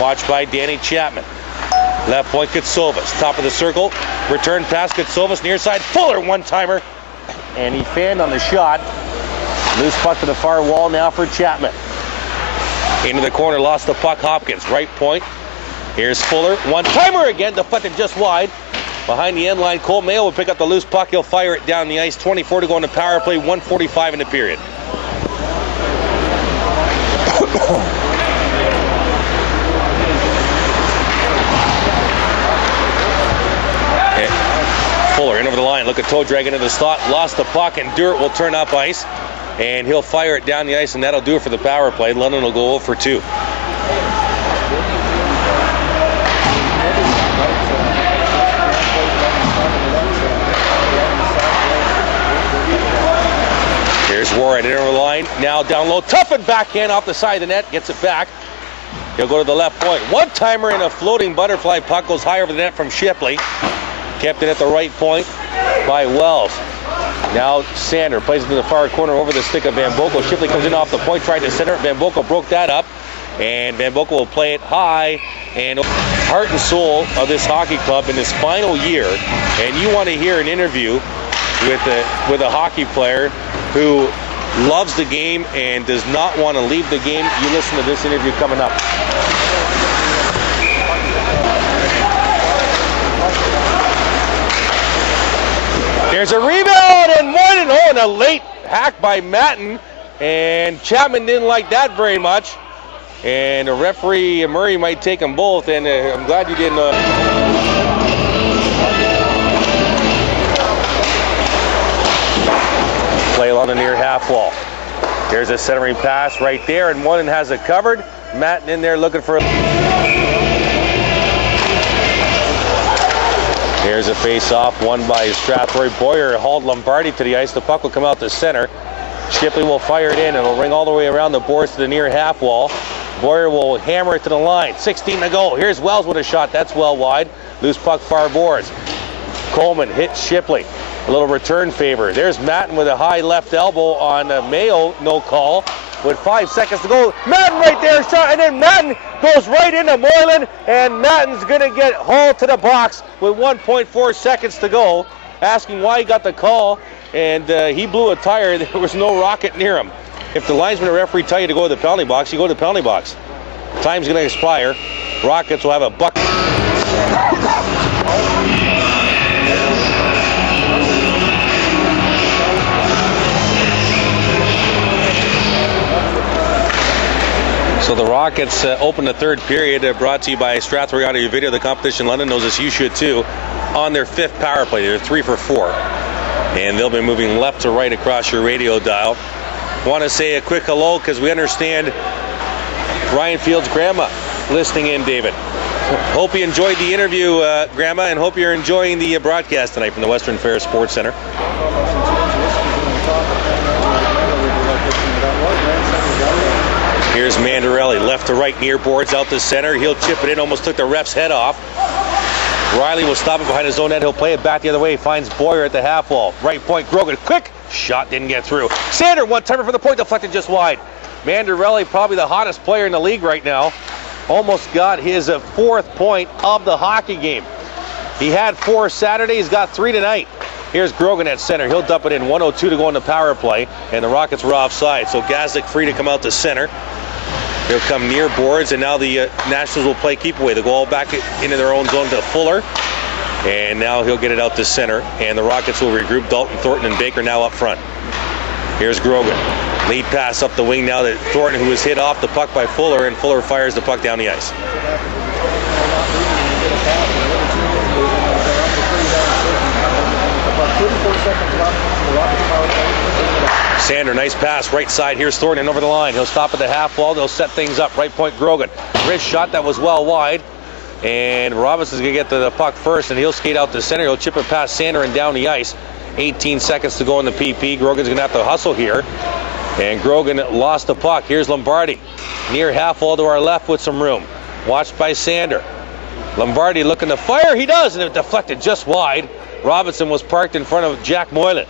Watched by Danny Chapman. Left point Katsovas. Top of the circle. Return pass Katsovas near side. Fuller one-timer. And he fanned on the shot. Loose puck to the far wall now for Chapman. Into the corner, lost the puck. Hopkins. Right point. Here's Fuller. One-timer again. Deflected just wide. Behind the end line, Cole Mayo will pick up the loose puck. He'll fire it down the ice. 24 to go in the power play. 1:45 in the period. Fuller in over the line. Look at toe drag into the slot. Lost the puck, and Duarte will turn up ice. And he'll fire it down the ice, and that'll do it for the power play. London will go 0 for 2. Here's Warren in over the line. Now down low. Toughened backhand off the side of the net. Gets it back. He'll go to the left point. One-timer and a floating butterfly puck goes high over the net from Shipley. Kept it at the right point by Wells. Now Sander plays it to the far corner over the stick of Van Boekel. Shipley comes in off the point, tried to center it. Van Boekel broke that up. And Van Boekel will play it high. And heart and soul of this hockey club in this final year. And you want to hear an interview with a hockey player who loves the game and does not want to leave the game. You listen to this interview coming up. There's a rebound and Moylan, and a late hack by Maton, and Chapman didn't like that very much. And the referee Murray might take them both, and I'm glad you didn't. Play along the near half wall. There's a centering pass right there, and Moylan has it covered. Maton in there looking for. Here's a face-off won by Strathroy. Boyer hauled Lombardi to the ice. The puck will come out to center. Shipley will fire it in. It'll ring all the way around the boards to the near half wall. Boyer will hammer it to the line. 16 to go. Here's Wells with a shot. That's well wide. Loose puck far boards. Coleman hits Shipley. A little return favor. There's Maton with a high left elbow on Mayo. No call. With 5 seconds to go. Maton right there. Shot. And then Maton goes right into Moylan. And Maton's going to get hauled to the box with 1.4 seconds to go. Asking why he got the call. And he blew a tire. There was no rocket near him. If the linesman or referee tell you to go to the penalty box, you go to the penalty box. Time's going to expire. Rockets will have a buck. So the Rockets open the third period, brought to you by Strathroy Audio Video. The competition in London knows this, you should too, on their fifth power play. They're 3 for 4. And they'll be moving left to right across your radio dial. Want to say a quick hello because we understand Ryan Field's grandma listening in, David. Hope you enjoyed the interview, Grandma, and hope you're enjoying the broadcast tonight from the Western Fair Sports Center. Here's Mandarelli, left to right, near boards, out to center. He'll chip it in, almost took the ref's head off. Riley will stop it behind his own net. He'll play it back the other way. Finds Bauer at the half wall. Right point, Grogan, quick shot, didn't get through. Sander, one-timer for the point, deflected just wide. Mandarelli, probably the hottest player in the league right now. Almost got his 4th point of the hockey game. He had 4 Saturday, he's got 3 tonight. Here's Grogan at center. He'll dump it in. 1:02 to go in the power play, and the Rockets were offside. So Gazdic free to come out to center. He'll come near boards, and now the Nationals will play keep away. They'll go all back into their own zone to Fuller, and now he'll get it out to center, and the Rockets will regroup. Dalton, Thornton, and Baker now up front. Here's Grogan. Lead pass up the wing now to Thornton, who was hit off the puck by Fuller, and Fuller fires the puck down the ice. Sander, nice pass, right side. Here's Thornton over the line. He'll stop at the half wall. They'll set things up. Right point, Grogan. Wrist shot that was well wide. And Robinson's going to get to the puck first, and he'll skate out to center. He'll chip it past Sander and down the ice. 18 seconds to go in the PP. Grogan's going to have to hustle here. And Grogan lost the puck. Here's Lombardi. Near half wall to our left with some room. Watched by Sander. Lombardi looking to fire. He does, and it deflected just wide. Robinson was parked in front of Jack Moylan.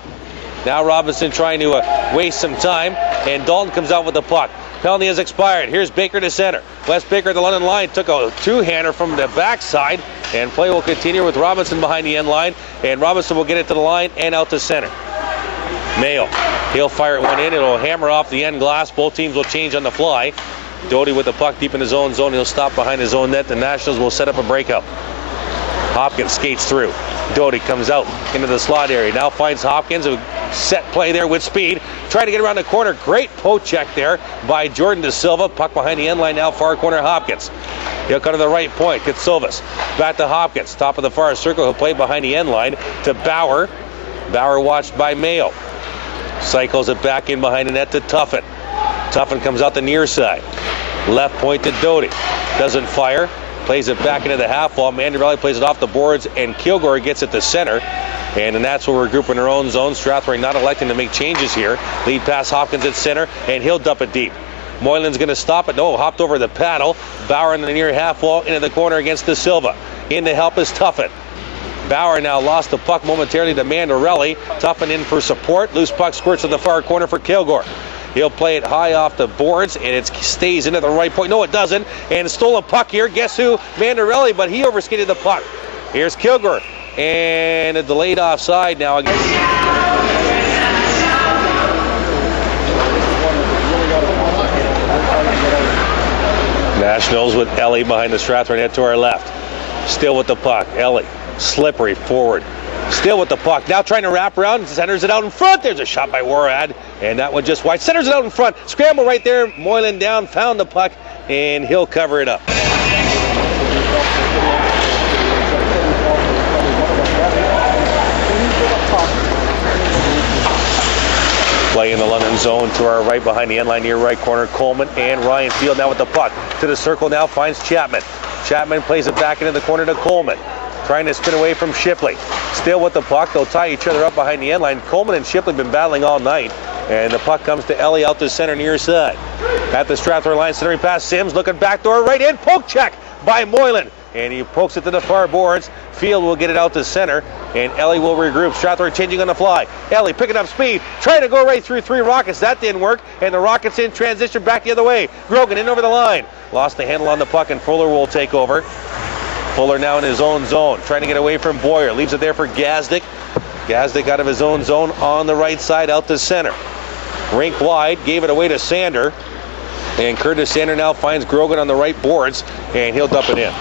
Now Robinson trying to waste some time, and Dalton comes out with the puck. Penalty has expired. Here's Baker to center. Wes Baker at the London line took a two-hander from the backside, and play will continue with Robinson behind the end line, and Robinson will get it to the line and out to center. Mayo, he'll fire it one in. It'll hammer off the end glass. Both teams will change on the fly. Doty with the puck deep in his own zone. He'll stop behind his own net. The Nationals will set up a breakout. Hopkins skates through. Doty comes out into the slot area. Now finds Hopkins, a set play there with speed. Trying to get around the corner. Great poke check there by Jordan De Silva. Puck behind the end line now, far corner Hopkins. He'll cut to the right point. Kitsilvas back to Hopkins. Top of the far circle. He'll play behind the end line to Bauer. Bauer watched by Mayo. Cycles it back in behind the net to Tuffin. Tuffin comes out the near side. Left point to Doty. Doesn't fire. Plays it back into the half wall. Mandarelli plays it off the boards, and Kilgour gets it to center. And the Nats will regroup in their own zone. Strathroy not electing to make changes here. Lead pass Hopkins at center, and he'll dump it deep. Moylan's going to stop it. No, hopped over the paddle. Bauer in the near half wall into the corner against De Silva. In to help is Tuffin. Bauer now lost the puck momentarily to Mandarelli. Tuffin in for support. Loose puck squirts to the far corner for Kilgour. He'll play it high off the boards, and it stays into the right point. No, it doesn't. And a stolen puck here. Guess who? Mandarelli, but he overskated the puck. Here's Kilgour. And a delayed offside now. Nationals with Ellie behind the Strathroy net to our left. Still with the puck. Ellie, slippery forward. Still with the puck. Now trying to wrap around. Centers it out in front. There's a shot by Warad. And that one just wide. Centers it out in front. Scramble right there. Moylan down. Found the puck. And he'll cover it up. Play in the London zone to our right behind the end line near right corner. Coleman and Ryan Field now with the puck. To the circle now finds Chapman. Chapman plays it back into the corner to Coleman. Trying to spin away from Shipley. Still with the puck. They'll tie each other up behind the end line. Coleman and Shipley have been battling all night. And the puck comes to Ellie out to center near side. At the Strathroy line, centering pass. Sims looking backdoor right in. Poke check by Moylan. And he pokes it to the far boards. Field will get it out to center. And Ellie will regroup. Strathroy changing on the fly. Ellie picking up speed. Trying to go right through 3 Rockets. That didn't work. And the Rockets in transition back the other way. Grogan in over the line. Lost the handle on the puck, and Fuller will take over. Fuller now in his own zone, trying to get away from Boyer. Leaves it there for Gazdic. Gazdic out of his own zone on the right side out to center. Rink wide, gave it away to Sander. And Kurtis Sander now finds Grogan on the right boards, and he'll dump it in.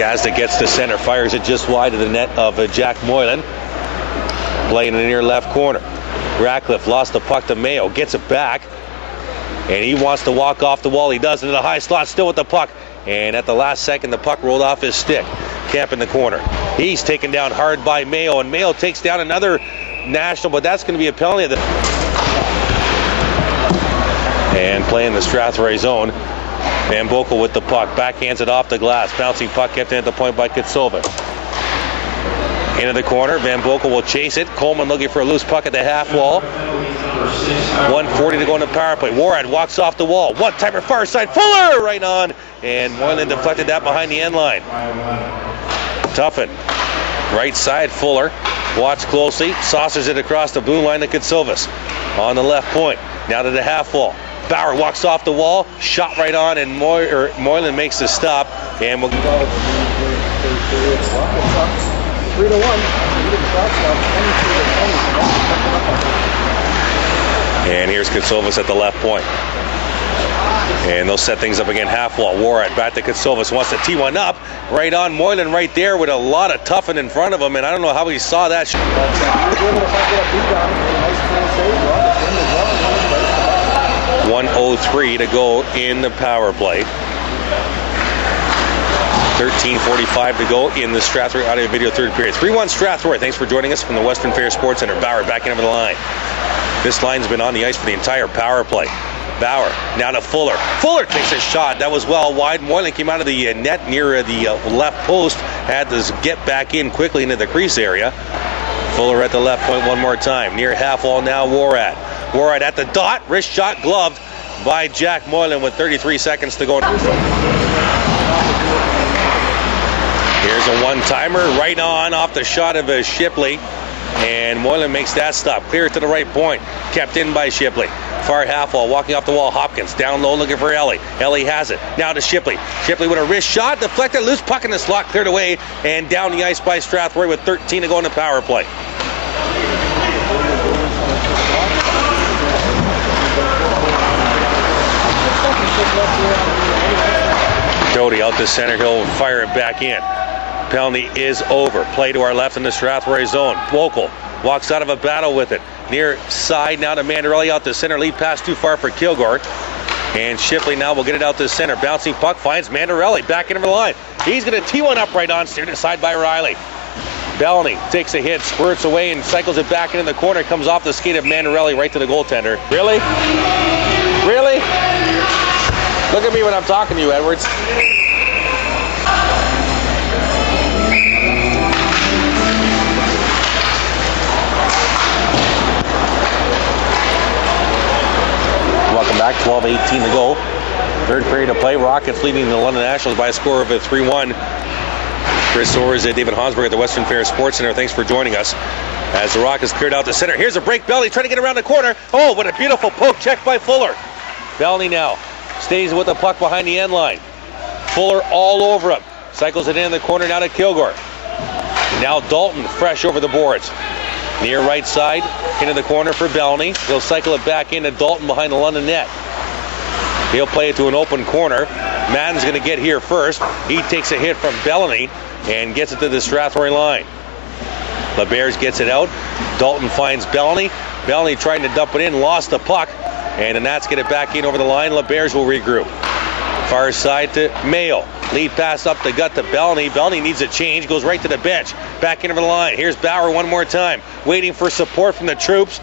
Gazdic gets to center, fires it just wide of the net of Jack Moylan. Play in the near left corner. Ratcliffe lost the puck to Mayo, gets it back, and he wants to walk off the wall. He does into the high slot, still with the puck, and at the last second the puck rolled off his stick. Kemp in the corner. He's taken down hard by Mayo, and Mayo takes down another national, but that's going to be a penalty. And playing the Strathroy zone. Boekel with the puck, backhands it off the glass. Bouncing puck kept in at the point by Kitsilvin. Into the corner, Boekel will chase it. Coleman looking for a loose puck at the half wall. 1:40 to go in the power play. Warad walks off the wall. One-timer far side, Fuller right on. And Moylan deflected that behind the end line. Tuffin, right side, Fuller. Watch closely, saucers it across the blue line to Kitsilvis. On the left point, now to the half wall. Bauer walks off the wall, shot right on, and Moylan makes the stop. And we'll 3-1. And here's Kitsilvis at the left point. And they'll set things up again. Half wall. Warad back to Kitsilvis. Wants to tee one up. Right on Moylan right there with a lot of Tuffin in front of him. And I don't know how he saw that. 1:03 to go in the power play. 13:45 to go in the Strathroy audio video third period. 3-1 Strathroy. Thanks for joining us from the Western Fair Sports Center. Bauer backing over the line. This line's been on the ice for the entire power play. Bauer now to Fuller. Fuller takes a shot. That was well wide. Moylan came out of the net near the left post. Had to get back in quickly into the crease area. Fuller at the left point one more time. Near half wall now, Warad. Warad at the dot. Wrist shot gloved by Jack Moylan with 33 seconds to go. Here's a one-timer right on off the shot of Shipley. And Moylan makes that stop. Clear to the right point. Kept in by Shipley. Far half wall, walking off the wall. Hopkins down low looking for Ellie. Ellie has it. Now to Shipley. Shipley with a wrist shot. Deflected. Loose puck in the slot. Cleared away. And down the ice by Strathroy with 13 to go in the power play. Doty out to center. He'll fire it back in. Penalty is over. Play to our left in the Strathroy zone. Boekel walks out of a battle with it. Near side now to Mandarelli out to center. Lead pass too far for Kilgour. And Shipley now will get it out to center. Bouncing puck finds Mandarelli back into the line. He's going to tee one up right on. Steered aside by Riley. Belony takes a hit, squirts away and cycles it back into the corner. Comes off the skate of Mandarelli right to the goaltender. Really? Really? Look at me when I'm talking to you, Edwards. Welcome back, 12:18 to go. Third period of play. Rockets leading the London Nationals by a score of 3-1. Chris Orrs, David Hansberg at the Western Fair Sports Center. Thanks for joining us. As the Rockets cleared out the center. Here's a break. Belly trying to get around the corner. Oh, what a beautiful poke check by Fuller. Belly now stays with the puck behind the end line. Fuller all over him. Cycles it in the corner now to Kilgour. Now Dalton fresh over the boards. Near right side, into the corner for Belony. He'll cycle it back into Dalton behind the London net. He'll play it to an open corner. Madden's going to get here first. He takes a hit from Belony and gets it to the Strathroy line. LeBears gets it out. Dalton finds Belony. Belony trying to dump it in, lost the puck. And the Nats get it back in over the line. LeBears will regroup. Far side to Mayo. Lead pass up the gut to Belony. Belony needs a change. Goes right to the bench. Back into the line. Here's Bauer one more time. Waiting for support from the troops.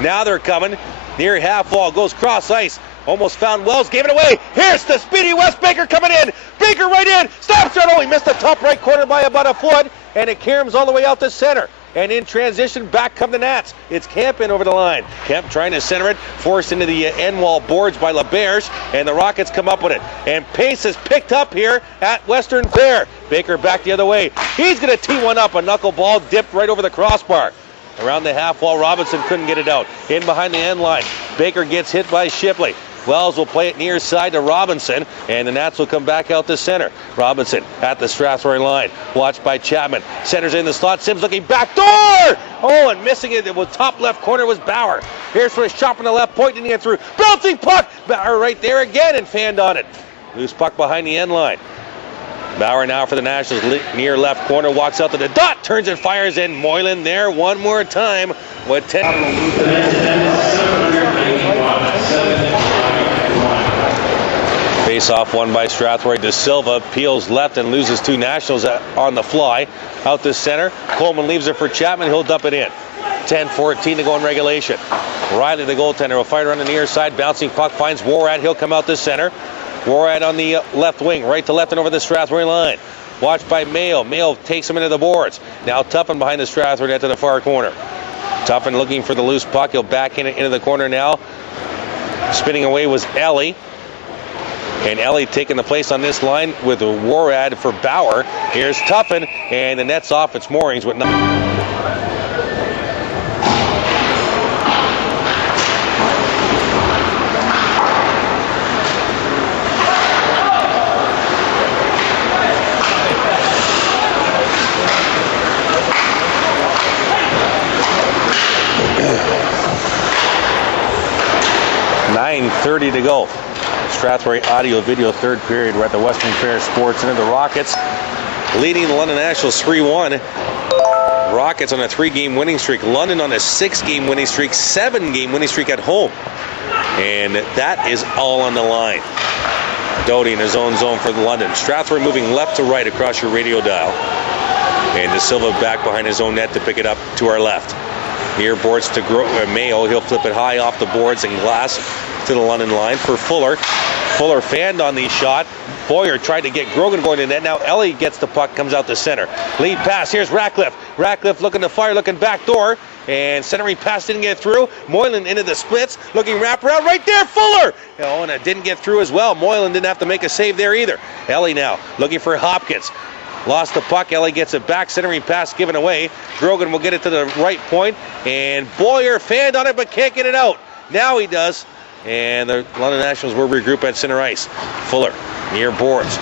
Now they're coming. Near half wall. Goes cross ice. Almost found Wells. Gave it away. Here's the speedy West Baker coming in. Baker right in. Stops it. Oh, he missed the top right corner by about a foot. And it caroms all the way out to center. And in transition, back come the Nats. It's Kemp in over the line. Kemp trying to center it, forced into the end wall boards by LeBears, and the Rockets come up with it. And pace is picked up here at Western Fair. Baker back the other way. He's going to tee one up. A knuckleball dipped right over the crossbar. Around the half wall, Robinson couldn't get it out. In behind the end line. Baker gets hit by Shipley. Wells will play it near side to Robinson, and the Nats will come back out to center. Robinson at the Strathroy line, watched by Chapman. Centers in the slot. Sims looking back door. Oh, and missing it. It was top left corner was Bauer. Here's for a shot from the left point, and he get through. Bouncing puck. Bauer right there again and fanned on it. Loose puck behind the end line. Bauer now for the Nationals, near left corner, walks out to the dot, turns and fires in. Moylan there one more time with 10. Face-off won by Strathroy. De Silva peels left and loses 2 Nationals on the fly. Out to center. Coleman leaves it for Chapman. He'll dump it in. 10-14 to go in regulation. Riley, the goaltender, will fire on the near side. Bouncing puck finds Warad. He'll come out to center. Warad on the left wing, right to left and over the Strathroy line. Watched by Mayo. Mayo takes him into the boards. Now Tuffin behind the Strathroy net to the far corner. Tuffin looking for the loose puck. He'll back in it into the corner now. Spinning away was Ellie. And Ellie taking the place on this line with a Warad for Bauer. Here's Tuffin, and the net's off its moorings with nothing. .30 to go. Strathroy audio video third period. We're at the Western Fair Sports Center. The Rockets leading the London Nationals 3-1. Rockets on a 3-game winning streak. London on a 6-game winning streak, 7-game winning streak at home. And that is all on the line. Doty in his own zone for the London. Strathroy moving left to right across your radio dial. And De Silva back behind his own net to pick it up to our left. Near boards to Mayo. He'll flip it high off the boards and glass to the London line for Fuller. Fuller fanned on the shot. Boyer tried to get Grogan going in net. Now Ellie gets the puck, comes out to center. Lead pass. Here's Ratcliffe. Ratcliffe looking to fire, looking back door. And centering pass didn't get through. Moylan into the splits, looking wraparound right there. Fuller! Oh, and it didn't get through as well. Moylan didn't have to make a save there either. Ellie now looking for Hopkins. Lost the puck. Ellie gets it back. Centering pass given away. Grogan will get it to the right point. And Boyer fanned on it but can't get it out. Now he does. And the London Nationals will regroup at center ice. Fuller near boards.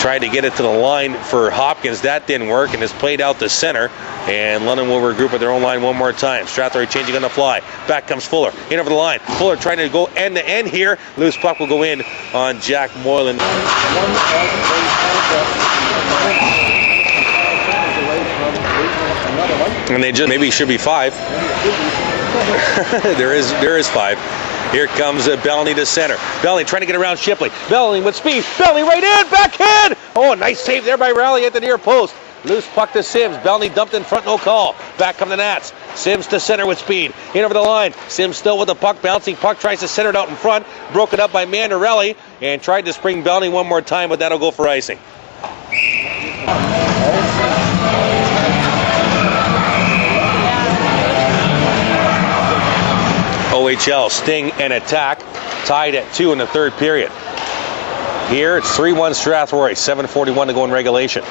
Tried to get it to the line for Hopkins. That didn't work and is played out to center. And London will regroup at their own line one more time. Strathroy changing on the fly. Back comes Fuller. In over the line. Fuller trying to go end to end here. Loose puck will go in on Jack Moylan. And they just maybe should be 5. there is 5. Here comes Belony to center. Belony trying to get around Shipley. Belony with speed. Belony right in, backhand. Oh, nice save there by Rowley at the near post. Loose puck to Sims. Belony dumped in front, no call. Back come the Nats. Sims to center with speed. In over the line. Sims still with the puck. Bouncing puck. Tries to center it out in front. Broken up by Mandarelli. And tried to spring Belony one more time, but that'll go for icing. OHL sting and attack. Tied at 2 in the third period. Here it's 3-1 Strathroy. 7:41 to go in regulation.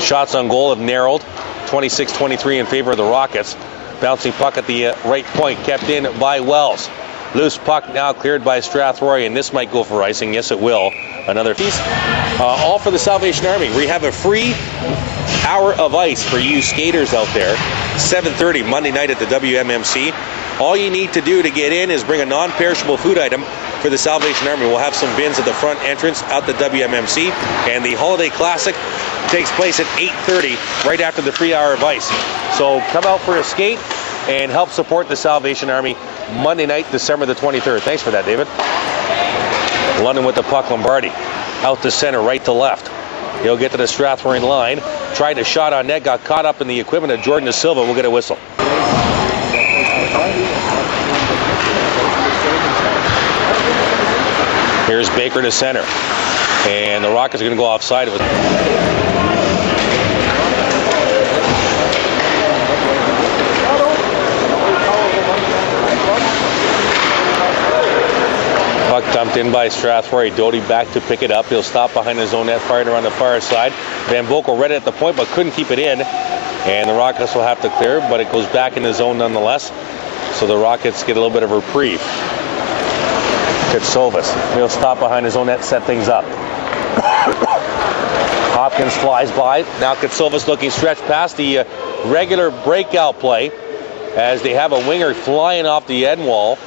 Shots on goal have narrowed, 26-23 in favor of the Rockets. Bouncing puck at the right point, kept in by Wells. Loose puck now cleared by Strathroy, and this might go for icing. Yes, it will. Another piece. All for the Salvation Army. We have a free hour of ice for you skaters out there. 7:30 Monday night at the WMMC. All you need to do to get in is bring a non-perishable food item for the Salvation Army. We'll have some bins at the front entrance out the WMMC, and the Holiday Classic takes place at 8:30 right after the free hour of ice. So come out for a skate and help support the Salvation Army Monday night, December the 23rd. Thanks for that, David. London with the puck. Lombardi out to center, right to left. He'll get to the Strathroy line. Tried a shot on net, got caught up in the equipment of Jordan De Silva. We'll get a whistle. Here's Baker to center. And the Rockets are going to go offside with puck dumped in by Strathroy. Doty back to pick it up. He'll stop behind his own net, fired around the far side. Van Boekel read it at the point, but couldn't keep it in. And the Rockets will have to clear, but it goes back in the zone nonetheless. So the Rockets get a little bit of reprieve. Kitsolvis. He'll stop behind his own net, set things up. Hopkins flies by. Now Kitsolvis looking stretch past the regular breakout play as they have a winger flying off the end wall,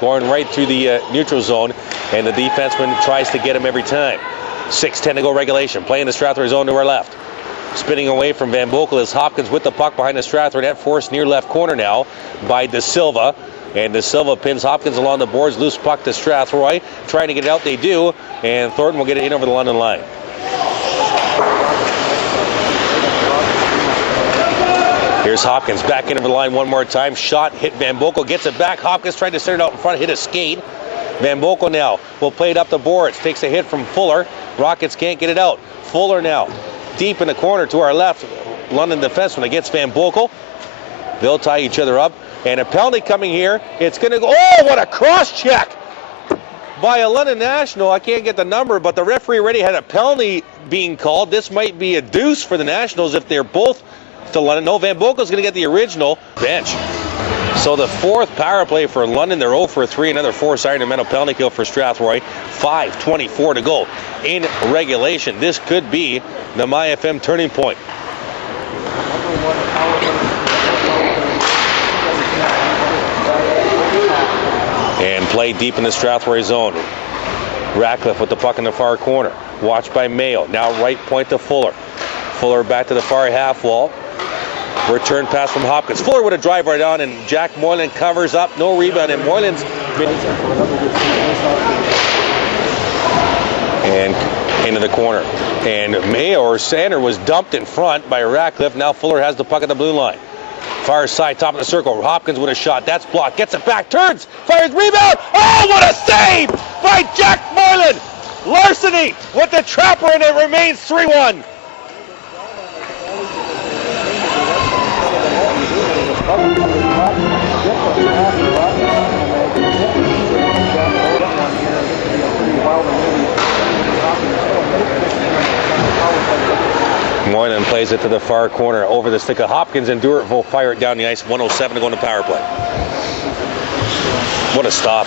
going right through the neutral zone, and the defenseman tries to get him every time. 6:10 to go regulation. Playing the Strathroy zone to our left. Spinning away from Van Boekel is Hopkins with the puck behind the Strathroy net, forced near left corner now by De Silva. And De Silva pins Hopkins along the boards, loose puck to Strathroy. Trying to get it out, they do. And Thornton will get it in over the London line. Here's Hopkins back into the line one more time. Shot, hit Van Boekel, gets it back. Hopkins tried to set it out in front, hit a skate. Van Boekel now will play it up the boards. Takes a hit from Fuller. Rockets can't get it out. Fuller now deep in the corner to our left. London defenseman against Van Boekel. They'll tie each other up. And a penalty coming here. It's going to go. Oh, what a cross check by a London National. I can't get the number, but the referee already had a penalty being called. This might be a deuce for the Nationals if they're both to London. No, Van Boekel's going to get the original bench. So the fourth power play for London. They're 0 for 3. Another forced mental penalty kill for Strathroy. 5:24 to go in regulation. This could be the MyFM turning point. And play deep in the Strathroy zone. Ratcliffe with the puck in the far corner. Watched by Mayo. Now right point to Fuller. Fuller back to the far half wall. Return pass from Hopkins. Fuller with a drive right on, and Jack Moylan covers up. No rebound, and Moylan's and into the corner. And Mayo or Sander was dumped in front by Ratcliffe. Now Fuller has the puck at the blue line. Far side, top of the circle. Hopkins with a shot. That's blocked. Gets it back. Turns. Fires. Rebound. Oh, what a save by Jack Moylan. Larceny with the trapper, and it remains 3-1. Moylan plays it to the far corner over the stick of Hopkins, and Duarte will fire it down the ice. 1:07 to go in the power play. What a stop.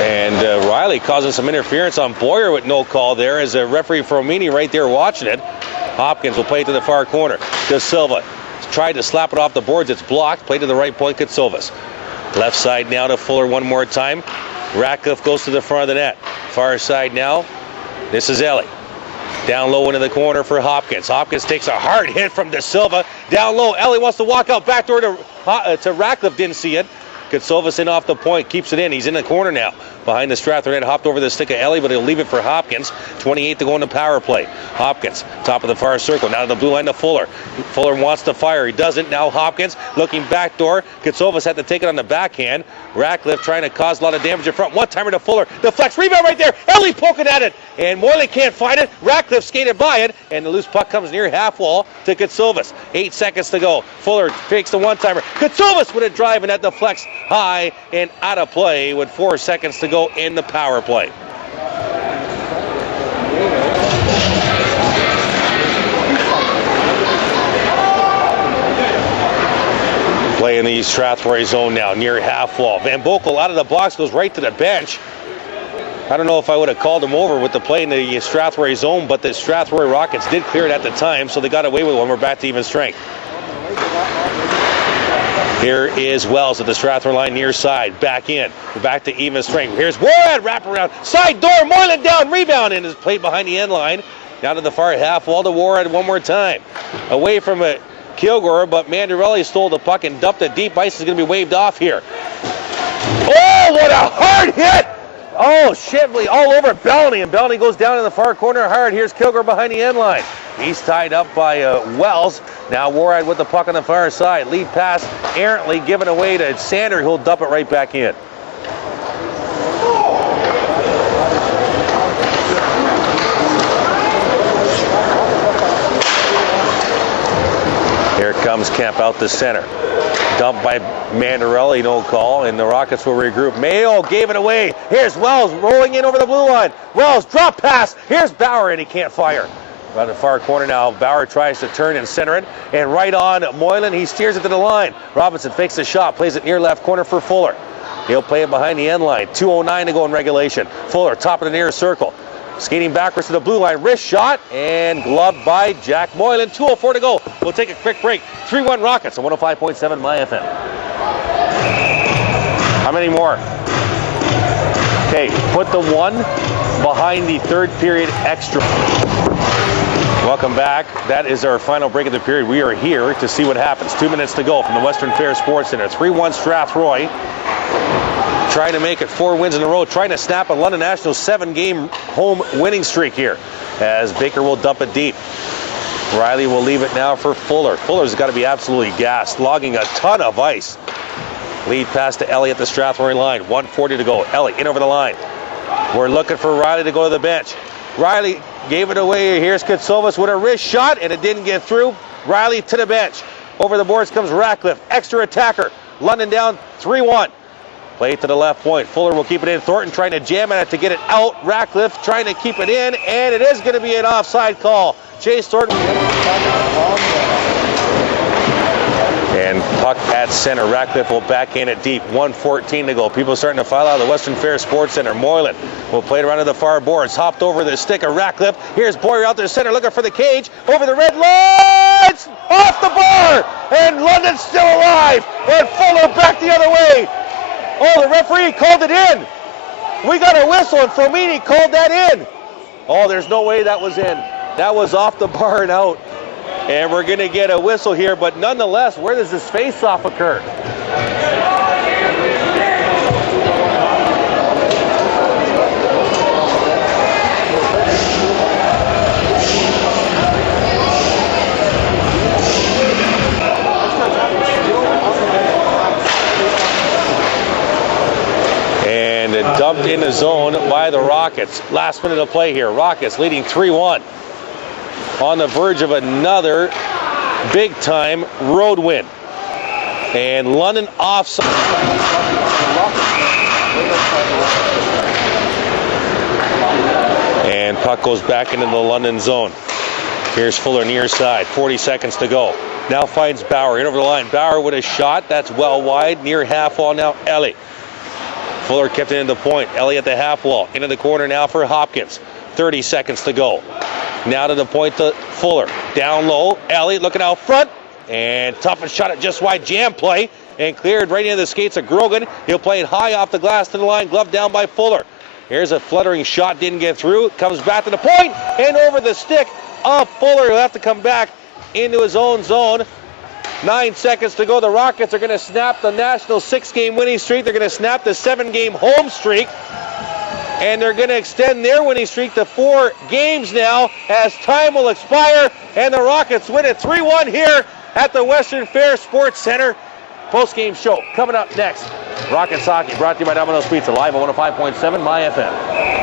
And Riley causing some interference on Boyer with no call there, as a referee Fromini right there watching it. Hopkins will play it to the far corner. De Silva tried to slap it off the boards. It's blocked. Play to the right point, Katsovas. Left side now to Fuller one more time. Ratcliffe goes to the front of the net. Far side now. This is Ellie. Down low into the corner for Hopkins. Hopkins takes a hard hit from De Silva. Down low. Ellie wants to walk out. Backdoor to Ratcliffe. Didn't see it. Katsovas in off the point. Keeps it in. He's in the corner now. Behind the Strathroy net. Hopped over the stick of Ellie, but he'll leave it for Hopkins. 28 to go in the power play. Hopkins, top of the far circle. Now to the blue line to Fuller. Fuller wants to fire. He doesn't. Now Hopkins looking backdoor. Katsovas had to take it on the backhand. Ratcliffe trying to cause a lot of damage in front. One-timer to Fuller. The flex rebound right there. Ellie poking at it. And Moylan can't find it. Ratcliffe skated by it. And the loose puck comes near half wall to Katsovas. 8 seconds to go. Fuller fakes the one-timer. Katsovas with a drive, and at the flex high and out of play with 4 seconds to go in the power play. Play in the Strathroy zone now, near half wall. Van Boekel out of the box, goes right to the bench. I don't know if I would have called him over with the play in the Strathroy zone, but the Strathroy Rockets did clear it at the time, so they got away with one. We're back to even strength. Here is Wells at the Strathroy line near side. Back in. We're back to even strength. Here's Warad, wrap around. Side door. Moylan down. Rebound. And is played behind the end line. Down to the far half wall to Warad one more time. Away from it, Kilgour, but Mandarelli stole the puck and dumped it deep. Ice is going to be waved off here. Oh, what a hard hit! Oh, Shively all over Belony, and Belony goes down in the far corner hard. Here's Kilgour behind the end line. He's tied up by Wells. Now Warad with the puck on the far side. Lead pass errantly given away to Sander, who'll dump it right back in. Here comes Kemp out the center. Dumped by Mandarelli, no call, and the Rockets will regroup. Mayo gave it away. Here's Wells rolling in over the blue line. Wells, drop pass. Here's Bauer, and he can't fire. By the far corner now, Bauer tries to turn and center it, and right on Moylan, he steers it to the line. Robinson fakes the shot, plays it near left corner for Fuller. He'll play it behind the end line. 2:09 to go in regulation. Fuller, top of the near circle. Skating backwards to the blue line, wrist shot, and gloved by Jack Moylan. 2:04 to go. We'll take a quick break. 3-1 Rockets on 105.7 MyFM. How many more? Okay, put the 1 behind the third period extra. Welcome back. That is our final break of the period. We are here to see what happens. 2 minutes to go from the Western Fair Sports Center. 3-1 Strathroy. Trying to make it 4 wins in a row. Trying to snap a London National 7-game home winning streak here. As Baker will dump it deep. Riley will leave it now for Fuller. Fuller's got to be absolutely gassed. Logging a ton of ice. Lead pass to Ellie at the Strathroy line. 1:40 to go. Ellie in over the line. We're looking for Riley to go to the bench. Riley gave it away. Here's Katsovas with a wrist shot, and it didn't get through. Riley to the bench. Over the boards comes Ratcliffe. Extra attacker. London down 3-1. Play to the left point. Fuller will keep it in. Thornton trying to jam at it to get it out. Ratcliffe trying to keep it in, and it is going to be an offside call. Chase Thornton. And puck at center. Ratcliffe will backhand it deep. 1:14 to go. People starting to file out of the Western Fair Sports Center. Moylan will play it around to the far boards. Hopped over the stick of Ratcliffe. Here's Boyer out there center looking for the cage. Over the red lines. Off the bar. And London's still alive. And Fuller back the other way. Oh, the referee called it in. We got a whistle, and Fromini called that in. Oh, there's no way that was in. That was off the bar and out. And we're going to get a whistle here, but nonetheless, where does this face-off occur? And dumped in the zone by the Rockets. Last minute of play here. Rockets leading 3-1. On the verge of another big-time road win. And London offside. And puck goes back into the London zone. Here's Fuller near side. 40 seconds to go. Now finds Bauer in over the line. Bauer with a shot. That's well wide. Near half wall now, Ellie. Fuller kept it into the point. Ellie at the half wall. Into the corner now for Hopkins. 30 seconds to go. Now to the point to Fuller. Down low. Ellie looking out front. And toughest shot at just wide. Jam play. And cleared right into the skates of Grogan. He'll play it high off the glass to the line. Glove down by Fuller. Here's a fluttering shot. Didn't get through. Comes back to the point. And over the stick of Fuller. He'll have to come back into his own zone. 9 seconds to go. The Rockets are going to snap the national 6-game winning streak. They're going to snap the 7-game home streak. And they're going to extend their winning streak to 4 games now as time will expire. And the Rockets win it 3-1 here at the Western Fair Sports Center. Post-game show coming up next. Rockets Hockey brought to you by Domino's Pizza, live on 105.7 My FM.